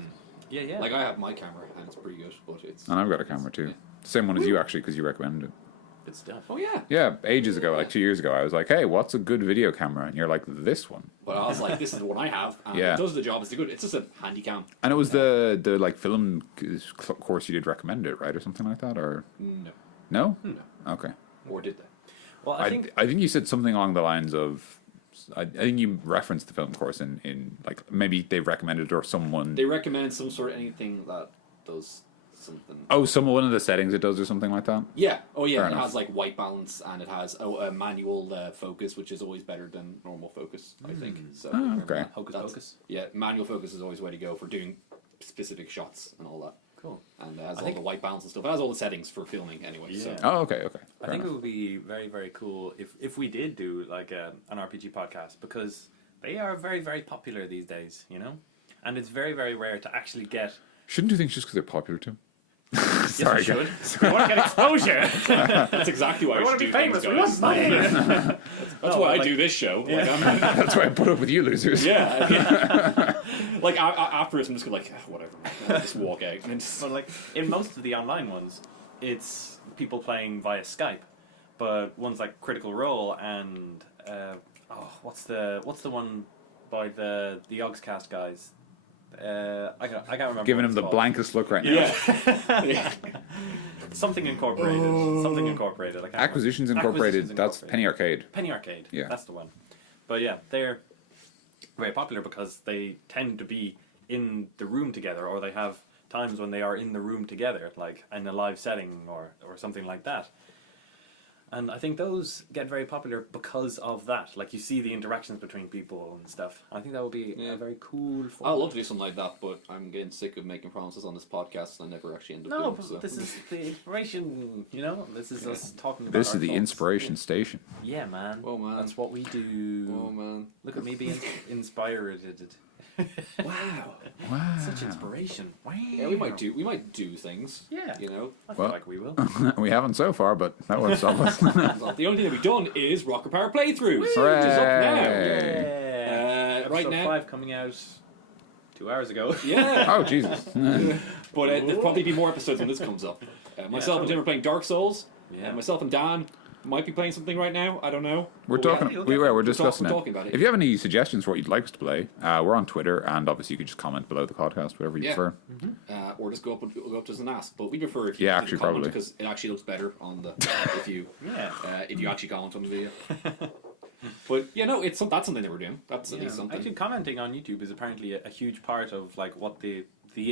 Yeah, yeah. Like I have my camera and it's pretty good, but it's And I've got a camera too. Same one as you actually, because you recommended it. Good stuff. oh yeah. Yeah, ages ago, like 2 years ago, I was like, "Hey, what's a good video camera?" And you're like, "This one." But I was like, this is the one I have, and Yeah. it does the job. It's good. It's just a handy cam. And it was the like film course you did recommend it, right, or something like that, or No, no? no. Okay. Or did they? Well, I think I think you said something along the lines of. I think you referenced the film course in like maybe they recommended it or someone. They recommend some sort of anything that does something. Oh, one of the settings it does or something like that. Yeah. Oh yeah. Fair It enough. has like white balance and it has a manual focus, which is always better than normal focus, I think. So Oh, okay. Hocus that's- Pocus. Yeah, manual focus is always the way to go for doing specific shots and all that. Cool. And it has all the white balance and stuff. It has all the settings for filming anyway. Yeah. So. Oh, okay. I think it would be very, very cool if we did do like an RPG podcast, because they are very, very popular these days, you know? And it's very, very rare to actually get... Shouldn't you think just because they're popular too? Sorry, yes, we should. We want to get exposure. That's exactly why we want should to be do famous. things, We want money. That's why I do this show. Yeah. Like, That's why I put up with you losers. yeah. Like after this, I'm just gonna whatever. I'll just walk out. And But like in most of the online ones, it's people playing via Skype. But ones like Critical Role and what's the one by the Yogscast guys? I can't remember. Giving what him it's the called. blankest look right now. yeah. Something Incorporated. Something Incorporated. I can't Acquisitions remember. Incorporated. Acquisitions That's Penny Arcade. Penny Arcade. Yeah. That's the one. But yeah, they're very popular because they tend to be in the room together, or they have times when they are in the room together, like in a live setting or something like that. And I think those get very popular because of that. Like, you see the interactions between people and stuff. I think that would be a very cool I'd format. love to do something like that, but I'm getting sick of making promises on this podcast, and I never actually end up No, doing but so. this is the inspiration, you know? This is us talking about This our is the thoughts. inspiration station. Yeah, man. Oh, man. That's what we do. Oh man! Look at me being inspired. Wow. Wow. Such inspiration. Wow. Yeah, we might do things. Yeah. You know. I feel Well- like we will. We haven't so far, but that won't stop us. The only thing that we've done is Rocket Power playthroughs, which is up now. Hooray. Episode Right now- 5 coming out 2 hours ago. Yeah. Oh, Jesus. But there'll probably be more episodes when this comes up. Myself and Tim are playing Dark Souls. Yeah. Myself and Dan might be playing something right now. I don't know. We're But talking. We're discussing we're it. talking about it. If you have any suggestions for what you'd like us to play, we're on Twitter, and obviously you could just comment below the podcast, whatever you Yeah. prefer. Or just go up to us and ask. But we prefer if you Yeah, did actually, comment, probably. because it actually looks better on the if you actually comment on the video. But yeah, no, that's something that we're doing. That's at least something. Actually, commenting on YouTube is apparently a huge part of like what the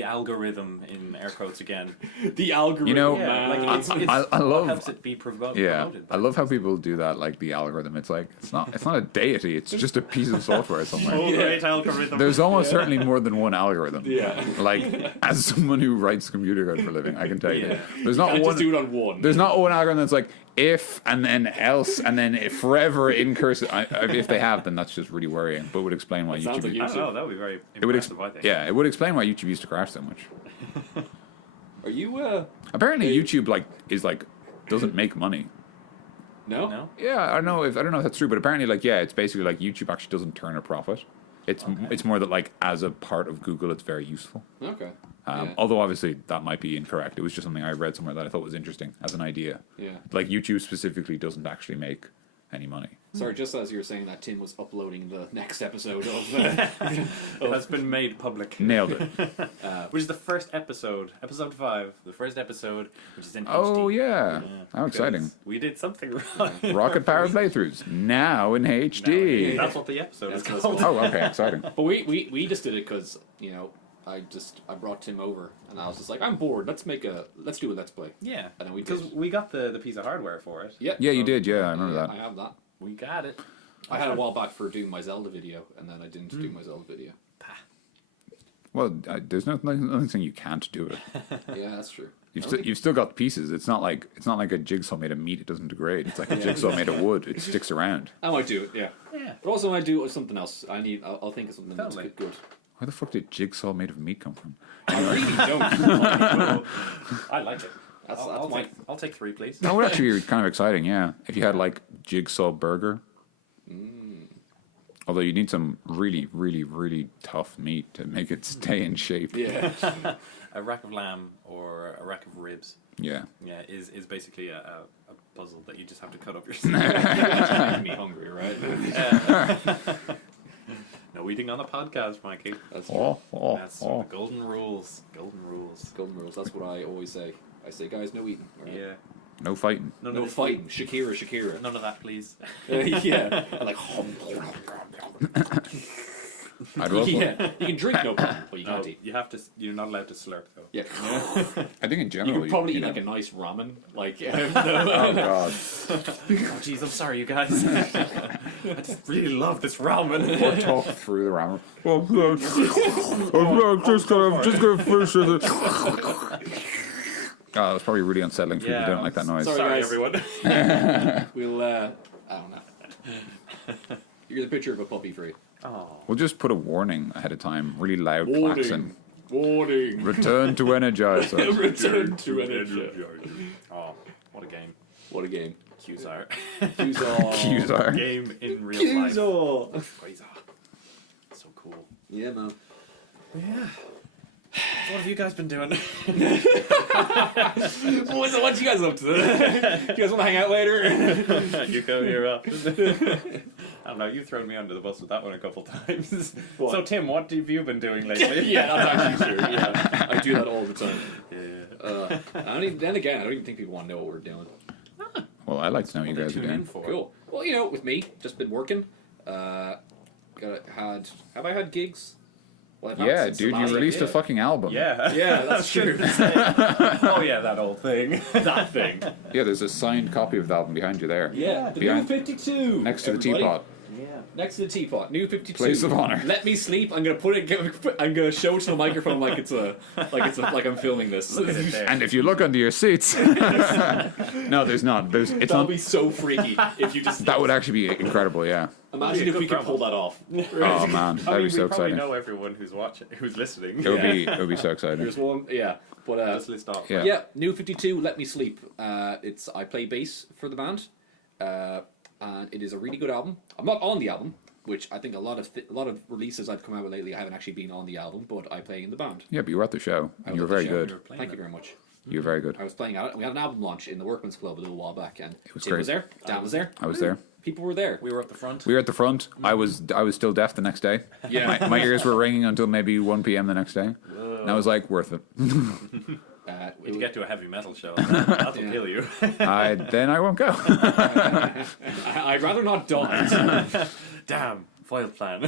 algorithm, in air quotes again. The algorithm, You know, man. Like it's I what love- helps it be promoted. Yeah, I love how people do that. Like the algorithm, it's like it's not a deity. It's just a piece of software somewhere. great algorithm. There's almost certainly more than one algorithm. Yeah. Like, as someone who writes computer code for a living, I can tell you, Yeah. there's You not can't one. just do it on one. There's not one algorithm that's like if and then else and then if forever in cursive. If they have, then that's just really worrying. But would explain why Sounds YouTube. like I don't know. That would be very It would impressive. I think. yeah, it would explain why YouTube used to crash so much. Are you Apparently, Hey. YouTube doesn't make money. No? No. Yeah, I don't know if that's true, but apparently, it's basically like YouTube actually doesn't turn a profit. It's more that like as a part of Google, it's very useful. Okay. Yeah. Although obviously that might be incorrect. It was just something I read somewhere that I thought was interesting as an idea. Yeah. Like YouTube specifically doesn't actually make any money. Sorry, just as you were saying that, Tim was uploading the next episode of It has been made public. Nailed it. Which is the first episode 5, the first episode, which is in Oh HD. yeah, how exciting! Because we did something wrong. Rocket Power playthroughs now in HD. That's what the episode is That's called. Oh, okay, exciting. But we just did it because, I brought Tim over and I was just like, I'm bored. Let's do a let's play. Yeah, And then we because did. we got the piece of hardware for it. Yeah. Yeah, you did. Yeah, I remember I that. have that. We got it. I had a while back for doing my Zelda video, and then I didn't do my Zelda video. Well, there's nothing you can't do it. Yeah, that's true. You've still got pieces. It's not like a jigsaw made of meat. It doesn't degrade. It's like a jigsaw made of wood. It sticks around. I might do it, yeah. Yeah. But also when I do something else, I'll think of something that's Totally. good. Where the fuck did jigsaw made of meat come from? I really don't. I like it. That's I'll take 3, please. That would actually be kind of exciting, yeah. If you had like jigsaw burger. Although you need some really, really, really tough meat to make it stay in shape. Yeah. A rack of lamb or a rack of ribs. Yeah. Yeah, is basically a puzzle that you just have to cut up yourself. Making me hungry, right? No eating on a podcast, Mikey. That's That's the golden rules. Golden rules. golden rules. That's what I always say. I say, guys, no eating. Right? Yeah. No fighting. None No of this- fighting. Shakira. None of that, please. Yeah. And like, I'd love yeah. You can drink no problem, but you No, can't eat. you're not allowed to slurp though. Yeah. I think in You general could probably eat know. like a nice ramen. Like, Oh god. Oh jeez, I'm sorry, you guys. I just really love this ramen. Or talk through the ramen. I'm just gonna finish it. Oh, it's probably really unsettling for people who don't like that noise. Sorry, guys. everyone. We'll, I don't know. Here's a picture of a puppy for you. Oh. We'll just put a warning ahead of time, really loud klaxon. Warning. Return to Energizer. Return to Energizer. Oh, what a game. What a game. Qzar. Qzar. Game in real life. Qzar. Qzar. So cool. Yeah, man. Yeah. What have you guys been doing? What you guys up to? You guys want to hang out later? You come here often. I don't know, you've thrown me under the bus with that one a couple times. What? So, Tim, what have you been doing lately? Yeah, that's actually true. Yeah, I do that all the time. Yeah. Then again, I don't even think people want to know what we're doing. Well, I like to know what you What guys they are tune in doing. for. Cool. Well, you know, with me, just been working. Have I had gigs? Well, I've had Yeah, since the dude, you last- released yeah. a fucking album. Yeah. Yeah, that's true. Oh, yeah, that old thing. That thing. Yeah, there's a signed copy of the album behind you there. Yeah, the Behind- new 52. Next to the everybody. teapot. Yeah. Next to the teapot, new 52. Place of honor. Let me sleep. I'm gonna put it. I'm gonna show it to the microphone like I'm filming this. Look at it there. And if you look under your seats, no, there's not. It's That'll not. be so freaky if you just. That would actually be incredible. Yeah. Imagine be a if we good could pull promo. that off. Oh man, that'd I mean, be so we probably exciting. know everyone who's watching, who's listening. It would be so exciting. Here's one. Yeah, but Let's list off. Yeah. yeah, new 52. Let me sleep. I play bass for the band, and it is a really good album. I'm not on the album, which I think a lot of releases I've come out with lately, I haven't actually been on the album, but I play in the band. Yeah, but you were at the show. And you were was at very the show. good. Thank you very much. You were very good. I was playing at it, and we had an album launch in the Workman's Club a little while back, and was Tim great. was there, Dan was there, I was there. people were there. We were up the front. We were at the front. I was still deaf the next day. Yeah. My ears were ringing until maybe 1 p.m. the next day. And I was like, worth it. If you get to a heavy metal show, that'll kill you. Then I won't go. I'd rather not die. Damn, foiled plan.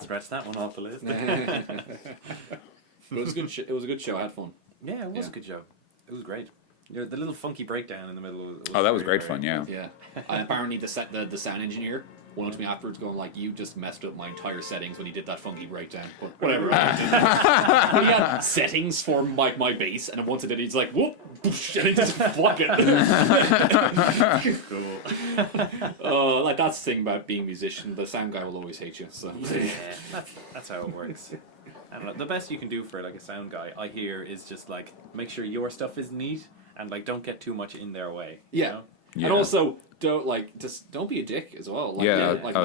Scratch that one off the list. But it was a good. It was a good show. I had fun. Yeah, it was Yeah. a good show. It was great. The little funky breakdown in the middle. Oh, that was very, great very fun, yeah. Yeah. And apparently the sound engineer went up to me afterwards, going like, "You just messed up my entire settings when you did that funky breakdown." But whatever. He had settings for my bass, and once it did, he's like, "Whoop!" Boosh, and it just fuck it. Cool. Like that's the thing about being a musician. The sound guy will always hate you. So Yeah, that's how it works. I don't know. The best you can do for like a sound guy, I hear, is just like make sure your stuff is neat and like don't get too much in their way. yeah. You know? Yeah. And also don't be a dick as well. Like, Yeah, like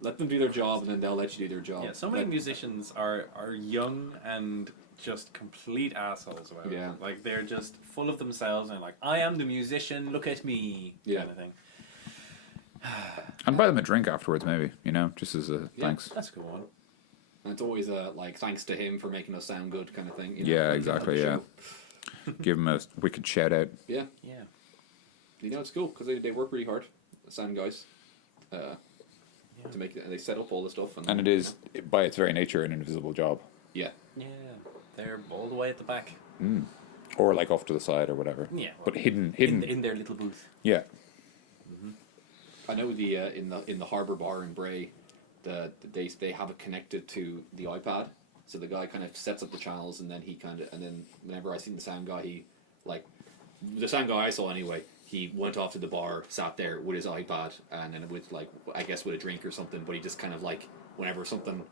let them do their job, and then they'll let you do their job. Yeah, so many musicians are young and just complete assholes about Yeah. it. Like they're just full of themselves and like, I am the musician, look at me, Yeah. kind of thing. And buy them a drink afterwards, maybe, just as a Yeah. thanks. That's a good one. And it's always like thanks to him for making us sound good kind of thing. Yeah, like, exactly, at the yeah. Give them a wicked shout out. show. Yeah. Yeah. It's cool because they work really hard, the sound guys, to make it. They set up all the stuff, And it is, by its very nature, an invisible job. Yeah. Yeah. They're all the way at the back. Or like off to the side or whatever. Yeah. But hidden. In their little booth. Yeah. I know the in the Harbour Bar in Bray, they have it connected to the iPad, so the guy kind of sets up the channels, and then whenever I see the sound guy, the sound guy I saw anyway, he went off to the bar, sat there with his iPad, and then with with a drink or something, but he just kind of like whenever something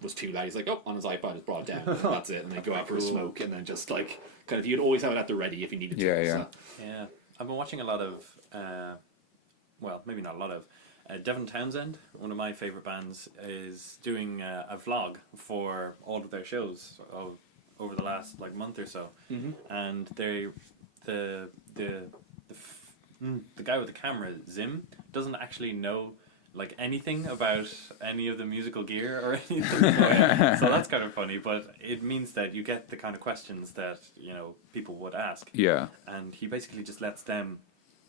was too loud, he's like, oh, on his iPad, it's brought down, and that's it, and then go out for a smoke, and then just like kind of you'd always have it at the ready if you needed to. Yeah, yeah. So, Yeah. I've been watching a lot of, well, maybe not a lot of, Devon Townsend, one of my favourite bands, is doing a vlog for all of their shows over the last like month or so, and the guy with the camera, Zim, doesn't actually know like anything about any of the musical gear or anything. So that's kind of funny, but it means that you get the kind of questions that people would ask. Yeah. And he basically just lets them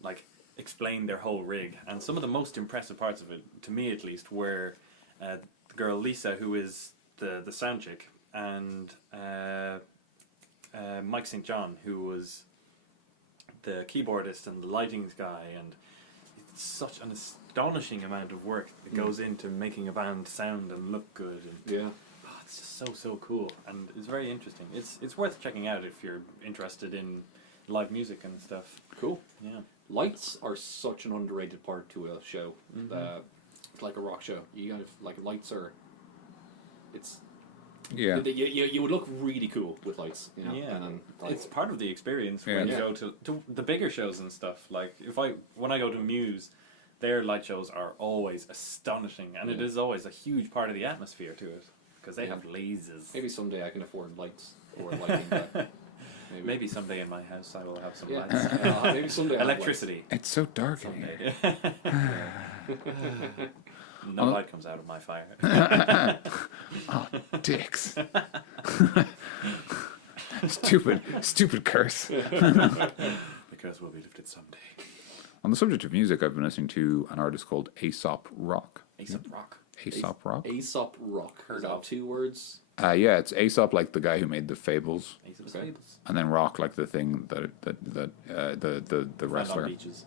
like explain their whole rig. And some of the most impressive parts of it, to me at least, were the girl Lisa, who is the sound chick, and Mike St. John, who was the keyboardist and the lighting guy, and it's such an astonishing amount of work that goes into making a band sound and look good. And yeah. it's just so cool, and it's very interesting. It's worth checking out if you're interested in live music and stuff. Cool. Yeah. Lights are such an underrated part to a show. It's like a rock show. You kind of like lights are. It's. Yeah. You would look really cool with lights. You know? Yeah. And, It's part of the experience when you go to the bigger shows and stuff. Like when I go to Muse, their light shows are always astonishing, and it is always a huge part of the atmosphere to it because they have lasers. Maybe someday I can afford lights or lighting. But maybe someday in my house I will have some yeah. lights. Maybe someday. Electricity. It's so dark in here. No light comes out of my fire. Oh, dicks. Stupid curse. The curse will be lifted someday. On the subject of music, I've been listening to an artist called Aesop Rock. Aesop Rock. Aesop Rock? Aesop Rock. Heard Is that of. 2 words? Yeah, it's Aesop, like the guy who made the Fables, Aesop's Okay. Fables. and then Rock, like the thing that the Friend on wrestler. beaches.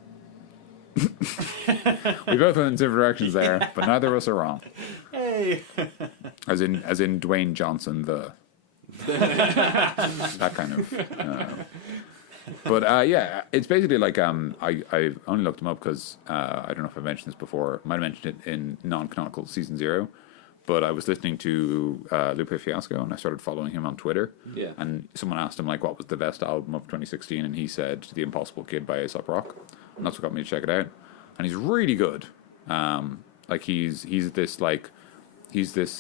We both went in different directions there, but neither of us are wrong. Hey. As in Dwayne Johnson, the that kind of. But yeah, it's basically like I only looked him up because I don't know if I mentioned this before. Might have mentioned it in non-canonical season 0, but I was listening to Lupe Fiasco and I started following him on Twitter. Yeah. And someone asked him like what was the best album of 2016, and he said The Impossible Kid by Aesop Rock, and that's what got me to check it out. And he's really good. Like he's this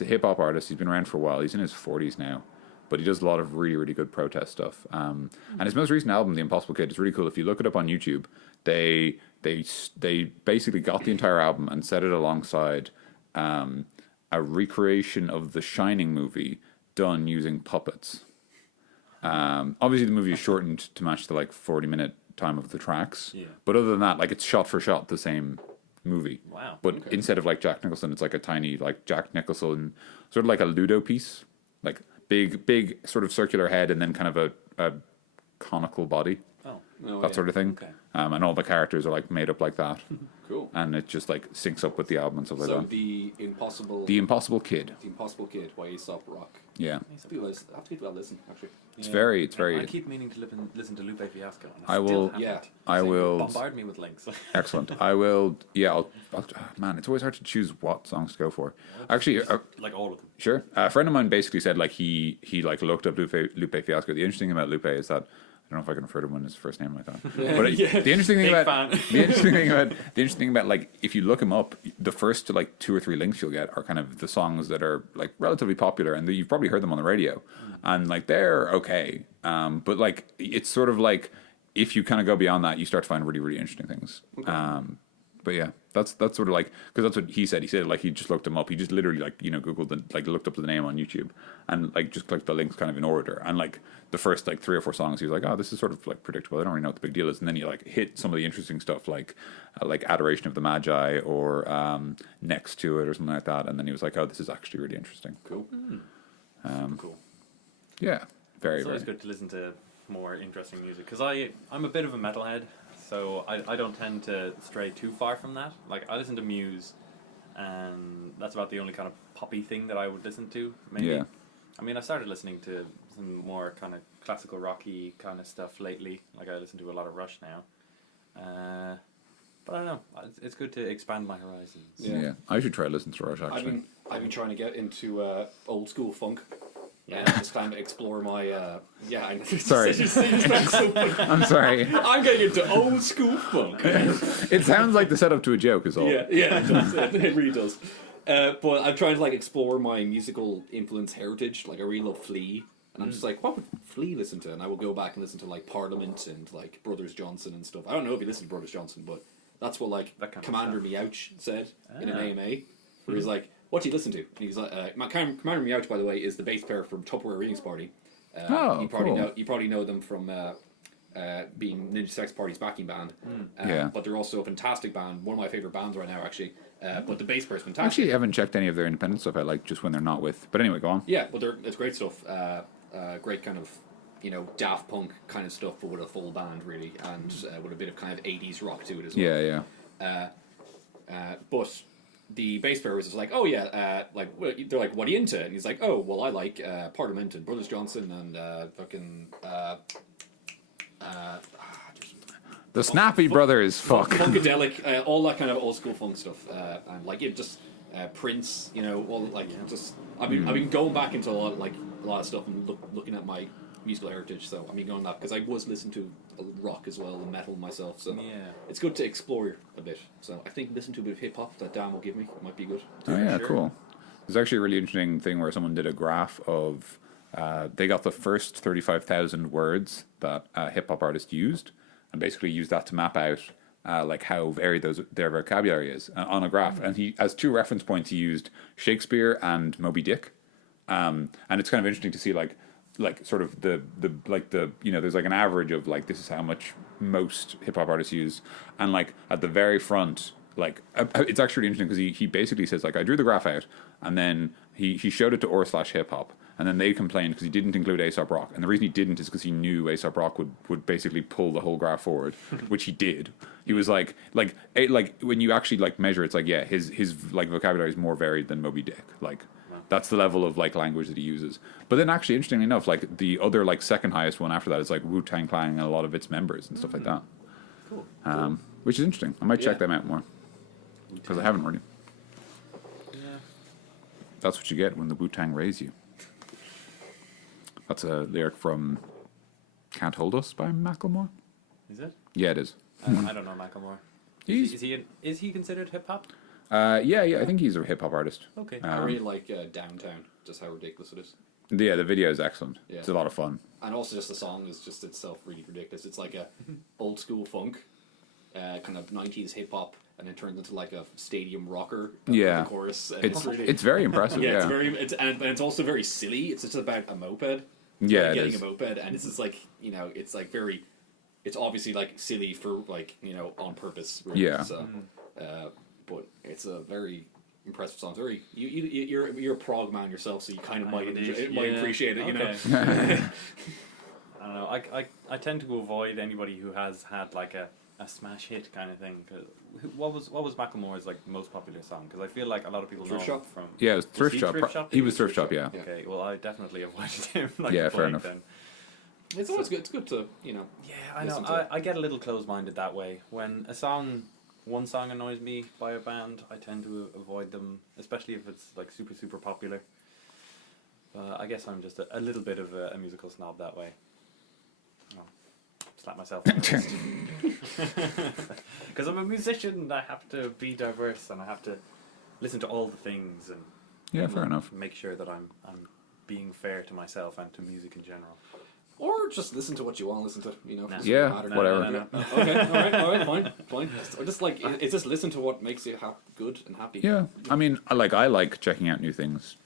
hip hop artist. He's been around for a while. He's in his 40s now. But he does a lot of really, really good protest stuff. And his most recent album, The Impossible Kid, is really cool. If you look it up on YouTube, they basically got the entire album and set it alongside a recreation of the Shining movie done using puppets. Obviously, the movie is shortened to match the 40-minute time of the tracks. Yeah. But other than that, it's shot for shot the same movie. Wow. But instead of Jack Nicholson, it's like a tiny Jack Nicholson, sort of like a Ludo piece, big sort of circular head and then kind of a conical body, that sort of thing. Okay. And all the characters are made up like that. Cool. And it just syncs up with the album and stuff like So that. the Impossible Kid. The Impossible Kid by Aesop Rock. Yeah. I have to give that a listen, actually. It's very. I keep meaning to listen to Lupe Fiasco. And I will- I will- bombard me with links. Excellent. I will. Yeah. Man, it's always hard to choose what songs to go for. Actually, like all of them. sure. A friend of mine basically said he looked up Lupe Fiasco. The interesting thing about Lupe is that I don't know if I can refer to him in his first name like that. But the interesting thing about if you look him up, the first 2 or 3 links you'll get are kind of the songs that are relatively popular, and you've probably heard them on the radio, and they're okay. But it's sort of if you kind of go beyond that, you start to find really, really interesting things. Okay. But yeah, that's sort of because that's what he said. He said he just looked him up. He just literally Googled and looked up the name on YouTube and just clicked the links kind of in order. And the first 3 or 4 songs, he was oh, this is sort of predictable. I don't really know what the big deal is. And then you hit some of the interesting stuff like Adoration of the Magi or Next to It or something like that. And then he was oh, this is actually really interesting. Cool. Cool. Yeah, very, It's always very good to listen to more interesting music because I'm a bit of a metalhead. So I don't tend to stray too far from that. I listen to Muse, and that's about the only kind of poppy thing that I would listen to. Maybe. Yeah. I mean, I've started listening to some more kind of classical rocky kind of stuff lately. I listen to a lot of Rush now. But I don't know. It's good to expand my horizons. Yeah. I should try to listen to Rush actually. I've been trying to get into old school funk. Yeah. Just kind of explore my Sorry. I'm sorry. I'm getting into old school funk. It sounds like the setup to a joke is all. Yeah, it does. It really does. But I'm trying to explore my musical influence heritage. I really love Flea, and I'm just what would Flea listen to? And I will go back and listen to Parliament and Brothers Johnson and stuff. I don't know if you listen to Brothers Johnson, but that's what that kind of Commander Meouch said in an AMA, where he's what do you listen to? And he's Commander Meouch, by the way, is the bass player from Tupperware Readings Party. You probably know them from being Ninja Sex Party's backing band. But they're also a fantastic band. One of my favorite bands right now, actually. But the bass player's fantastic. Actually, I haven't checked any of their independent stuff. I like just when they're not with. But anyway, go on. Yeah, but it's great stuff. Great kind of Daft Punk kind of stuff, but with a full band really, and with a bit of kind of 80s rock to it as well. Yeah. But the bass player was just they're what are you into? And he's oh, well, I like Parliament and Brothers Johnson and fucking The Snappy Brothers, fuck. Funkadelic, all that kind of old school funk stuff, and like it just Prince, you know, all like just. I've been going back into a lot of stuff and looking at my musical heritage. So I've been going that because I was listening to rock as well and metal myself. So it's good to explore a bit. So I think listen to a bit of hip hop that Dan will give me might be good. Oh yeah, cool. There's actually a really interesting thing where someone did a graph of they got the first 35,000 words that a hip hop artist used, and basically used that to map out like how varied their vocabulary is on a graph. And he, as 2 reference points, he used Shakespeare and Moby Dick. And it's kind of interesting to see like sort of the you know, there's like an average of like this is how much most hip hop artists use, and like at the very front, like it's actually interesting because he basically says like I drew the graph out, and then he showed it to r/hip hop, and then they complained because he didn't include Aesop Rock, and the reason he didn't is because he knew Aesop Rock would basically pull the whole graph forward, which he did. He was like when you actually like measure, it's like yeah, his like vocabulary is more varied than Moby Dick, like. That's the level of like language that he uses. But then actually, interestingly enough, like the other like second highest one after that is like Wu-Tang Clan and a lot of its members and stuff like that. Cool. Which is interesting. I might check them out more because I haven't really. Yeah. That's what you get when the Wu-Tang raise you. That's a lyric from "Can't Hold Us" by Macklemore. Is it? Yeah, it is. I don't know Macklemore. Is he considered hip hop? Yeah, I think he's a hip hop artist. Okay. I really like Downtown, just how ridiculous it is. Yeah, the video is excellent. Yeah. It's a lot of fun. And also just the song is just itself really ridiculous. It's like a old school funk, kind of 90s hip hop, and it turns into like a stadium rocker. Yeah. The chorus. And It's very impressive. yeah, yeah. and it's also very silly. It's just about a moped. Yeah, getting a moped, and it's just like, you know, it's like very, it's obviously like silly for like, you know, on purpose. Really. Yeah. So, but it's a very impressive song. It's very you're a prog man yourself, so you kind of might appreciate it. You know. I don't know. I tend to avoid anybody who has had like a smash hit kind of thing. Cause what was Macklemore's like most popular song? Because I feel like a lot of people Thrift know Shop? him from. Yeah, it was Thrift Shop. He was Thrift Shop. Yeah. Okay. Well, I definitely avoided him. Like, yeah, fair enough. Then. It's always good. It's good to, you know. Yeah, I know. I get a little closed-minded that way. When one song annoys me by a band, I tend to avoid them, especially if it's like super, super popular. I guess I'm just a little bit of a musical snob that way. Oh, slap myself on the wrist. Because I'm a musician and I have to be diverse and I have to listen to all the things and yeah, fair enough. Make sure that I'm being fair to myself and to music in general. Or just listen to what you want to listen to, you know. Yeah, whatever. No. Okay, all right, fine. Or just like, it's just listen to what makes you good and happy. Yeah, I mean, I like checking out new things,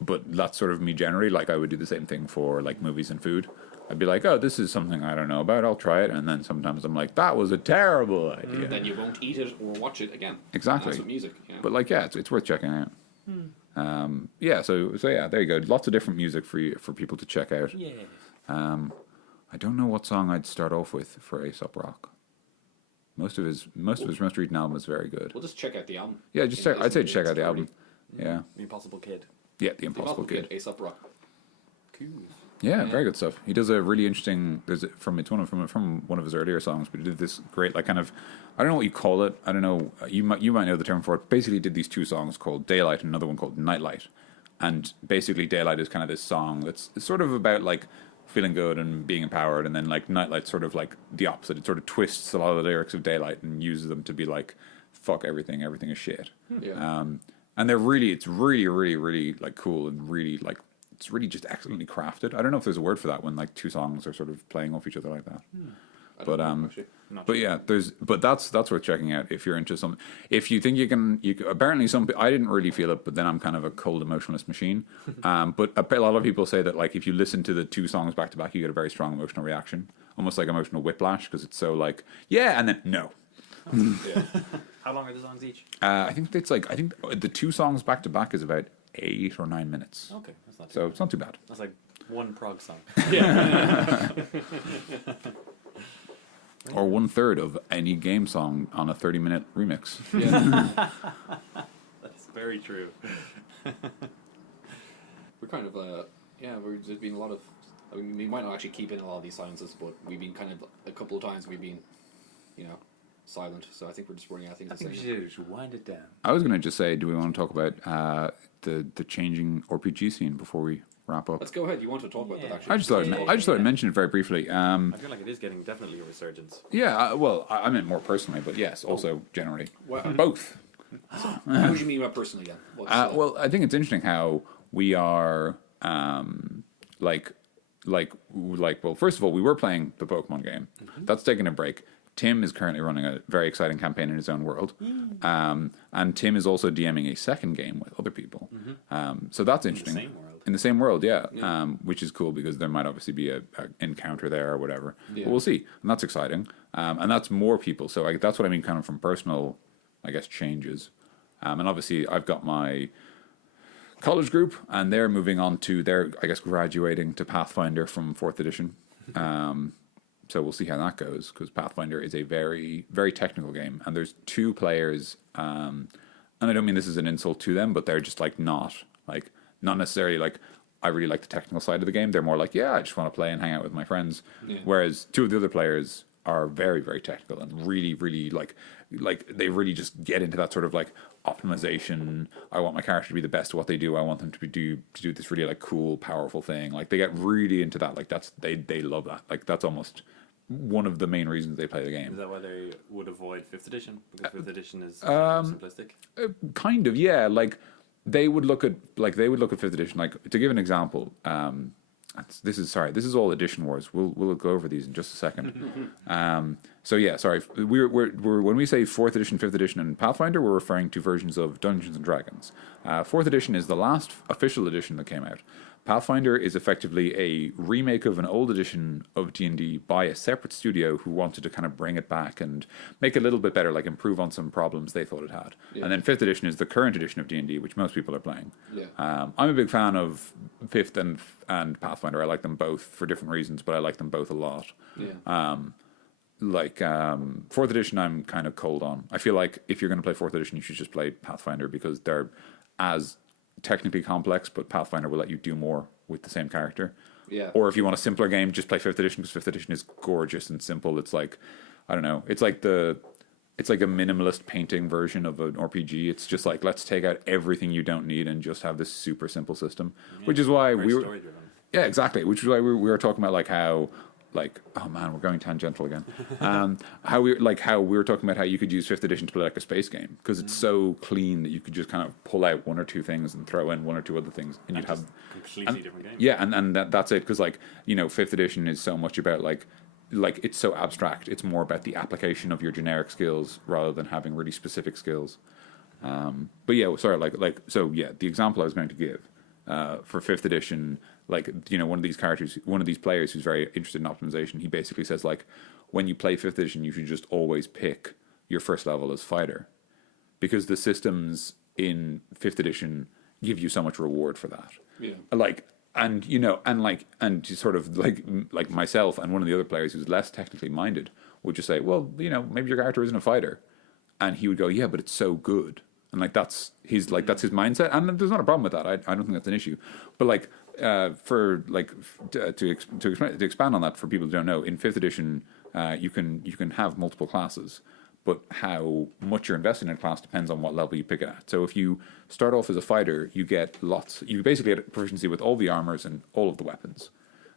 but that's sort of me generally. Like, I would do the same thing for like movies and food. I'd be like, oh, this is something I don't know about. I'll try it, and then sometimes I'm like, that was a terrible idea. Then you won't eat it or watch it again. Exactly. That's with music. You know? But like, yeah, it's worth checking out. Yeah, so yeah, there you go. Lots of different music for people to check out. Yeah. I don't know what song I'd start off with for Aesop Rock. Most of his most recent album is very good. We'll just check out the album. Yeah, I'd say check out the album. Yeah. The Impossible Kid. Yeah, the Impossible Kid. Aesop Rock. Cool. Yeah, very good stuff. He does a really interesting. It's from one of his earlier songs, but he did this great like kind of. I don't know what you call it. I don't know. You might know the term for it. Basically, he did these 2 songs called Daylight and another one called Nightlight. And basically, Daylight is kind of this song that's sort of about like feeling good and being empowered, and then like Nightlight's sort of like the opposite. It sort of twists a lot of the lyrics of Daylight and uses them to be like, fuck everything is shit. Yeah. And it's really like cool and really like it's really just excellently crafted. I don't know if there's a word for that when like 2 songs are sort of playing off each other like that. But yeah, that's worth checking out if you're into something. If you think you can apparently I didn't really feel it, but then I'm kind of a cold emotionless machine. But a lot of people say that like if you listen to the 2 songs back to back, you get a very strong emotional reaction, almost like emotional whiplash, because it's so like yeah and then no. Yeah. How long are the songs each? I think the 2 songs back to back is about 8 or 9 minutes. Okay, that's not too So bad. it's not too bad. That's like one prog song. Yeah. Or 1/3 of any game song on a 30-minute remix. Yeah. That's very true. We're kind of there's been a lot of I mean, we might not actually keep in a lot of these silences, but we've been kind of a couple of times we've been, silent. So I think we're just running out of things to say. I think we should wind it down. I was going to just say, do we want to talk about the changing RPG scene before we wrap up? Let's go ahead. You want to talk about that, actually? I just thought I'd mention it very briefly. I feel like it is getting definitely a resurgence. Yeah, well, I meant more personally, but yes, also generally. Both. What do you mean by personally, then? Well, I think it's interesting how we are, well, first of all, we were playing the Pokemon game. Mm-hmm. That's taking a break. Tim is currently running a very exciting campaign in his own world. And Tim is also DMing a second game with other people. Mm-hmm. So that's interesting. In the same world, yeah. Which is cool because there might obviously be a encounter there or whatever. Yeah. But we'll see. And that's exciting. And that's more people. So that's what I mean kind of from personal, I guess, changes. And obviously I've got my college group and they're moving on to, they're, I guess, graduating to Pathfinder from 4th edition. So we'll see how that goes, because Pathfinder is a very, very technical game, and there's 2 players, and I don't mean this is an insult to them, but they're just not necessarily I really like the technical side of the game. They're more like, yeah, I just want to play and hang out with my friends. Yeah. Whereas 2 of the other players are very, very technical and really, really they really just get into that sort of optimization. I want my character to be the best at what they do. I want them to do this really cool, powerful thing. They get really into that. They love that. That's almost one of the main reasons they play the game. Is that why they would avoid 5th edition? Because 5th edition is simplistic. Kind of, yeah. They would look at 5th edition. To give an example, this is all edition wars. We'll go over these in just a second. So yeah, sorry. We're when we say 4th edition, 5th edition, and Pathfinder, we're referring to versions of Dungeons and Dragons. 4th edition is the last official edition that came out. Pathfinder is effectively a remake of an old edition of D&D by a separate studio who wanted to kind of bring it back and make it a little bit better, improve on some problems they thought it had. Yeah. And then 5th edition is the current edition of D&D, which most people are playing. Yeah. I'm a big fan of 5th and Pathfinder. I like them both for different reasons, but I like them both a lot. Yeah. 4th edition I'm kind of cold on. I feel like if you're going to play 4th edition, you should just play Pathfinder because they're as technically complex, but Pathfinder will let you do more with the same character. Yeah. Or if you want a simpler game, just play 5th edition because 5th edition is gorgeous and simple. It's I don't know, it's like a minimalist painting version of an RPG. It's just let's take out everything you don't need and just have this super simple system. Yeah, which is why we were... Yeah, exactly. Which is why we were talking about how oh man, we're going tangential again. How we were talking about how you could use 5th edition to play a space game because it's so clean that you could just kind of pull out 1 or 2 things and throw in 1 or 2 other things, and you'd have completely different game. Yeah, and that's it because 5th edition is so much about it's so abstract. It's more about the application of your generic skills rather than having really specific skills. But yeah, sorry, so yeah, the example I was going to give for 5th edition. One of these players who's very interested in optimization, he basically says when you play 5th edition, you should just always pick your first level as fighter because the systems in 5th edition give you so much reward for that. Yeah. And sort of like myself and one of the other players who's less technically minded would just say, well, maybe your character isn't a fighter, and he would go, yeah, but it's so good, and that's his mindset, and there's not a problem with that. I don't think that's an issue, but to expand on that for people who don't know, in 5th edition, you can have multiple classes, but how much you're invested in a class depends on what level you pick it at. So if you start off as a fighter, you basically get proficiency with all the armors and all of the weapons.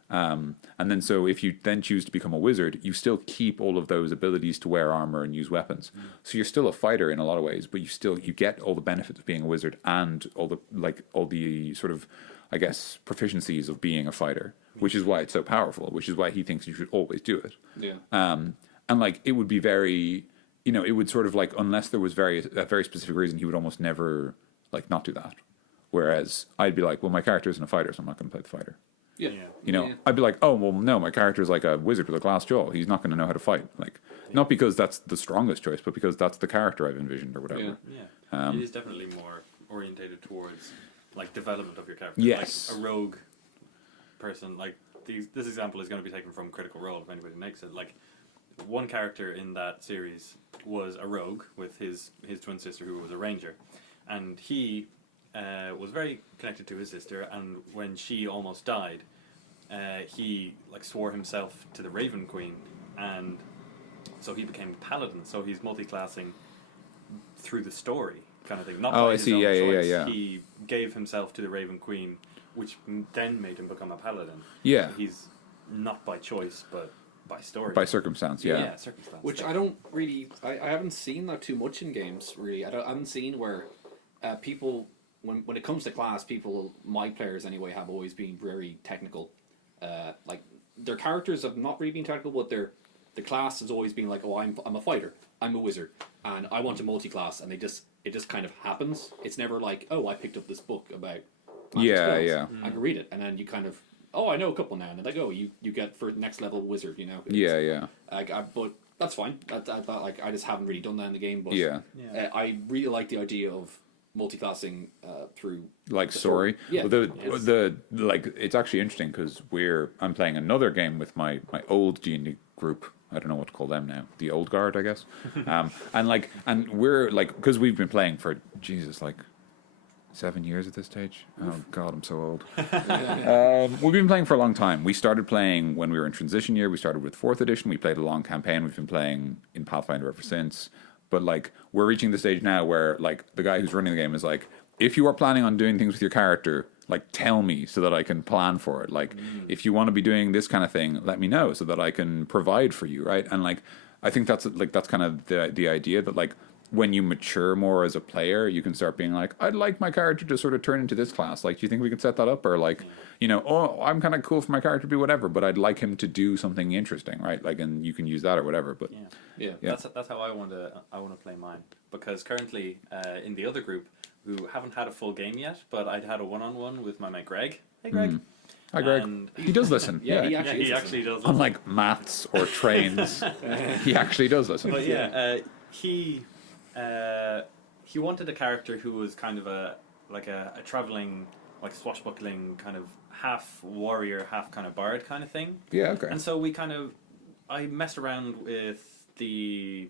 And then so if you then choose to become a wizard, you still keep all of those abilities to wear armor and use weapons. So you're still a fighter in a lot of ways, but you get all the benefits of being a wizard and all the sort of, I guess, proficiencies of being a fighter, which is why it's so powerful, which is why he thinks you should always do it. Yeah. And it would be very, it would sort of unless there was a very specific reason, he would almost never not do that. Whereas I'd be well, my character isn't a fighter, so I'm not going to play the fighter. Yeah. I'd be oh, well, no, my character is a wizard with a glass jaw. He's not going to know how to fight. Not because that's the strongest choice, but because that's the character I've envisioned or whatever. Yeah. It is definitely more orientated towards development of your character. Yes. A rogue person, this example is going to be taken from Critical Role if anybody makes it. One character in that series was a rogue with his twin sister who was a ranger, and he was very connected to his sister, and when she almost died, he like swore himself to the Raven Queen, and so he became a paladin. So he's multi-classing through the story kind of thing. Not by his own choice. He gave himself to the Raven Queen, which then made him become a paladin. Yeah. He's not by choice, but by story. By circumstance, yeah. Circumstance. Which I don't really... I haven't seen that too much in games, really. I haven't seen where people... When it comes to class, people, my players anyway, have always been very technical. Like, their characters have not really been technical, but the class has always been like, oh, I'm a fighter, I'm a wizard, and I want to multi-class, and it just kind of happens. It's never like, oh, I picked up this book about magic spells. I can read it, and then you kind of, oh, I know a couple now, and like, oh, you get for next level wizard, you know. But that's fine. I just haven't really done that in the game. But I really like the idea of multi-classing through like story. Yeah. The like it's actually interesting because I'm playing another game with my old D&D group. I don't know what to call them now. The old guard, I guess. And we're like, because we've been playing for like 7 years at this stage. Oh God, I'm so old. We've been playing for a long time. We started playing when we were in transition year. We started with 4th edition. We played a long campaign. We've been playing in Pathfinder ever since. But like, we're reaching the stage now where like the guy who's running the game is like, if you are planning on doing things with your character, like tell me so that I can plan for it. Like, if you want to be doing this kind of thing, let me know so that I can provide for you, right? And like, I think that's kind of the idea that like, when you mature more as a player, you can start being like, I'd like my character to sort of turn into this class. Like, do you think we could set that up? Or like, you know, oh, I'm kind of cool for my character to be whatever, but I'd like him to do something interesting, right? Like, and you can use that or whatever. But yeah. That's how I want to play mine, because currently in the other group who haven't had a full game yet, but I'd had a one-on-one with my mate Greg. Hey Greg. Hi Greg. He does listen. He actually does. Unlike maths or trains, he actually does listen. But he wanted a character who was kind of a traveling, like swashbuckling kind of half warrior, half kind of bard kind of thing. Yeah, okay. And so I messed around with the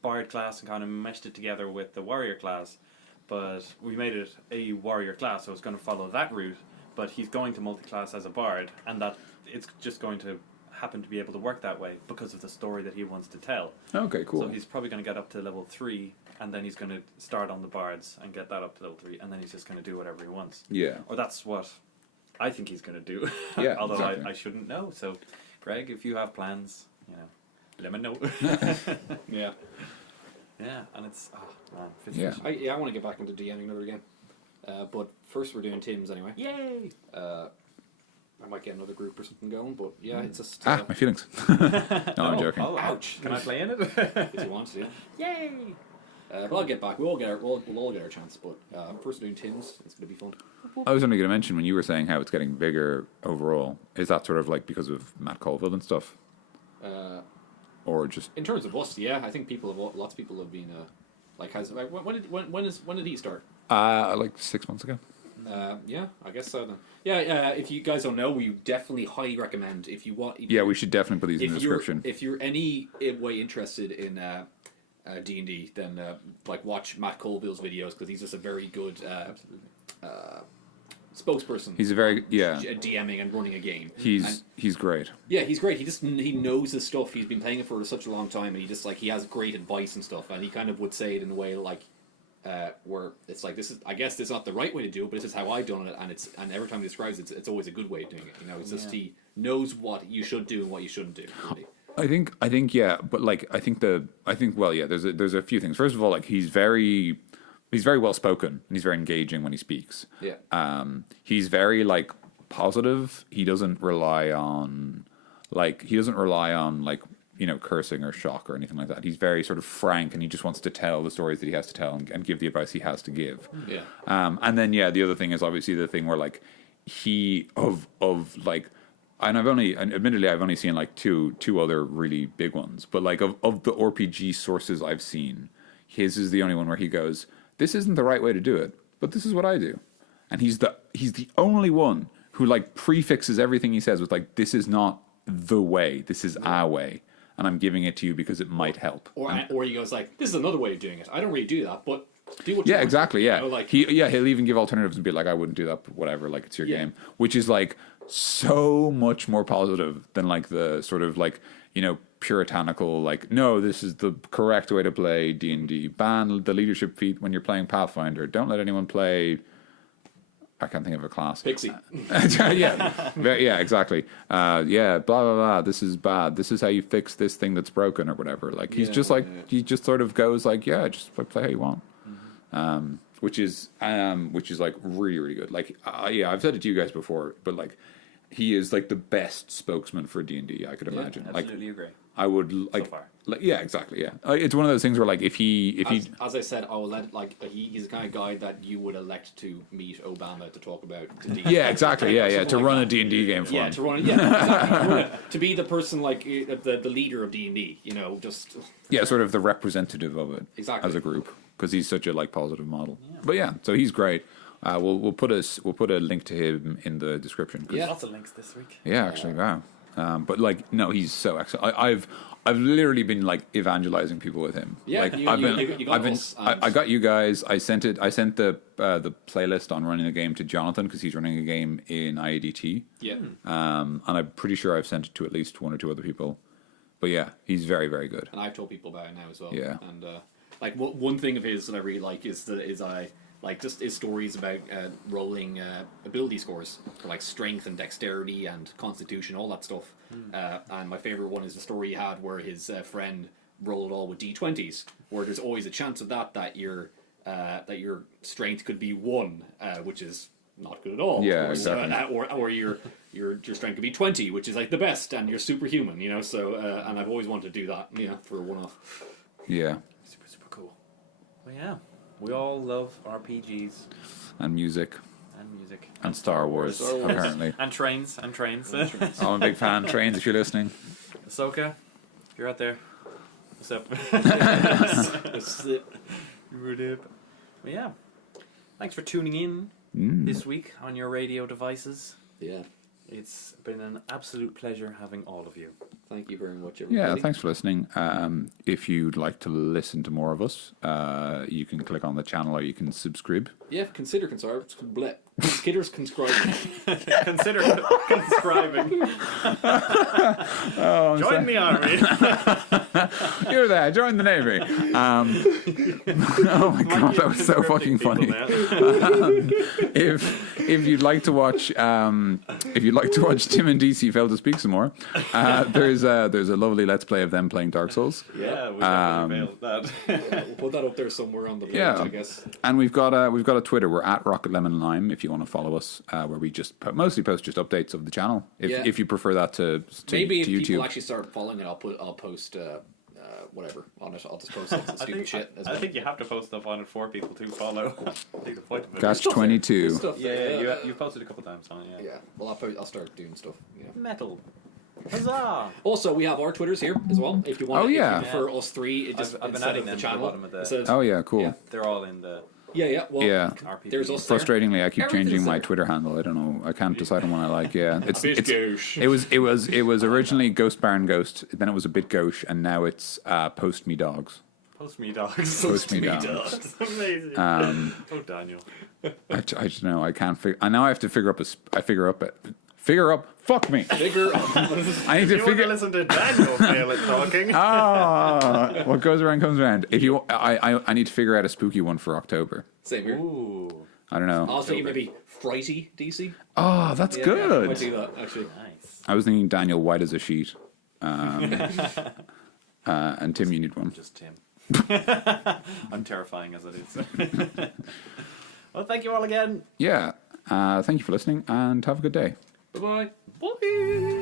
bard class and kind of meshed it together with the warrior class, but we made it a warrior class, so it's going to follow that route, but he's going to multi-class as a bard, and that it's just going to happen to be able to work that way because of the story that he wants to tell. Okay, cool. So he's probably going to get up to level 3, and then he's going to start on the bards and get that up to level 3, and then he's just going to do whatever he wants. Yeah. Or that's what I think he's going to do. Yeah. Although exactly. I shouldn't know. So, Greg, if you have plans, you know, let me know. Yeah. Yeah, and it's I want to get back into DMing another game. But first we're doing teams anyway. Yay! I might get another group or something going, but yeah, it's just... my feelings. No, I'm joking. Oh, ouch. Can I play in it? If you want to, yeah. Yay! But I'll get back. We'll all get our chance, but first doing teams, it's going to be fun. I was only going to mention, when you were saying how it's getting bigger overall, is that sort of like because of Matt Colville and stuff? Or just... In terms of us, yeah, I think lots of people have been... when did he start? Like 6 months ago. Yeah, I guess so then. Yeah, if you guys don't know, we definitely highly recommend if you want. We should definitely put these in the description. If you're any way interested in D&D, then watch Matt Colville's videos, because he's just a very good spokesperson. He's a very DMing and running a game. He's great. Yeah, he's great. He knows his stuff. He's been playing it for such a long time, and he has great advice and stuff. And he kind of would say it in a way like. Where it's like, this is, I guess this is not the right way to do it, but this is how I've done it, and every time he describes it, it's always a good way of doing it. You know, it's just he knows what you should do and what you shouldn't do. Really. I think, yeah, but like, there's a few things. First of all, like he's very well spoken and he's very engaging when he speaks. Yeah. He's very like positive. He doesn't rely on you know, cursing or shock or anything like that. He's very sort of frank, and he just wants to tell the stories that he has to tell and give the advice he has to give. Yeah. And then the other thing is obviously the thing where like and I've only seen like two other really big ones, but like of the RPG sources I've seen, his is the only one where he goes, this isn't the right way to do it, but this is what I do. And he's the only one who like prefixes everything he says with like, this is not the way, this is our way. And I'm giving it to you because it might help. Or he goes like, this is another way of doing it. I don't really do that, but do what you want. Exactly, yeah. You know, like, he'll even give alternatives and be like, I wouldn't do that, but whatever, like it's your game. Which is like so much more positive than like the sort of like, you know, puritanical, like, no, this is the correct way to play D&D. Ban the leadership feat when you're playing Pathfinder. Don't let anyone play, I can't think of a class. Pixie. Yeah, exactly. Blah, blah, blah. This is bad. This is how you fix this thing that's broken or whatever. Like, he's just like, he just sort of goes like, yeah, just play how you want. Which is like really, really good. Like, I've said it to you guys before, but like, he is like the best spokesman for D&D I could imagine. Absolutely agree. I would like, so far. like, yeah, exactly, yeah. It's one of those things where like if he As I said, I will let he's the kind of guy that you would elect to meet Obama to talk about D&D. yeah, exactly, yeah, to run a D&D game for him. To run, exactly. To be the person like the leader of D&D, you know, just sort of the representative of it Exactly. as a group, because he's such a like positive model. But yeah, so he's great. We'll put a link to him in the description. Lots of links this week. Yeah, actually, wow. But like, no, he's so excellent. I've literally been like evangelizing people with him. Yeah, like, I got you guys. I sent the playlist on running a game to Jonathan because he's running a game in IADT. Yeah. And I'm pretty sure I've sent it to at least one or two other people. But yeah, he's very, very good. And I've told people about it now as well. Yeah. And like one thing of his that I really like is I like just his stories about rolling ability scores for like strength and dexterity and constitution, all that stuff. And my favorite one is the story he had where his friend rolled all with d20s, where there's always a chance of that your strength could be 1, which is not good at all. Yeah, of course. exactly. Or your strength could be 20, which is like the best, and you're superhuman, you know. So and I've always wanted to do that, for a one-off. Yeah. Super cool. Well, yeah. We all love RPGs. And music. And Star Wars, apparently. And trains. I'm a big fan. Trains, if you're listening. Ahsoka, if you're out there, what's up? Well, yeah. Thanks for tuning in this week on your radio devices. Yeah. It's been an absolute pleasure having all of you. Thank you very much, everybody. Yeah, thanks for listening. If you'd like to listen to more of us, you can click on the channel or you can subscribe. Yeah, consider subscribing. Consider subscribing. Join the army. You're there. Join the Navy. Oh my god, that was so fucking funny. If you'd like to watch, Tim and DC fail to speak some more, there's a lovely Let's Play of them playing Dark Souls. Yeah, we definitely failed that. We'll put that up there somewhere on the page, I guess. And we've got a Twitter. We're at Rocket Lemon Lime. If you want to follow us, where we just mostly post just updates of the channel. If you prefer that to maybe if YouTube. people actually start following it, I'll post whatever on it. I'll just post some stupid shit. I think you have to post stuff on it for people to follow. I think the point of it. Catch 22. You've posted a couple times on it. Yeah. Well, I'll start doing stuff. Metal. Huzzah! Also, we have our Twitters here as well. If you want, for us three, I've been adding them to the bottom of the. Oh yeah, cool. Yeah. They're all in the. Yeah. Well, there's us. Frustratingly, I keep Everything's changing my there. Twitter handle. I don't know. I can't decide on one I like. Yeah, Gauche. it was originally Ghost Baron Ghost. Then it was a bit gauche, and now it's Post Me Dogs. Post me dogs. Post Me Dogs. Amazing. Oh, Daniel. I just know I can't figure. I now have to figure up Fuck me. Figure. I need to figure. Listen to Daniel fail at talking. What goes around comes around. If you, I need to figure out a spooky one for October. Same here. Ooh. I don't know. I was thinking maybe Frighty DC. Oh, that's I good. might do that actually. Nice. I was thinking Daniel white as a sheet. And Tim, you need one. Just Tim. I'm terrifying as it is. Well, thank you all again. Yeah. Thank you for listening, and have a good day. Bye-bye. Bye.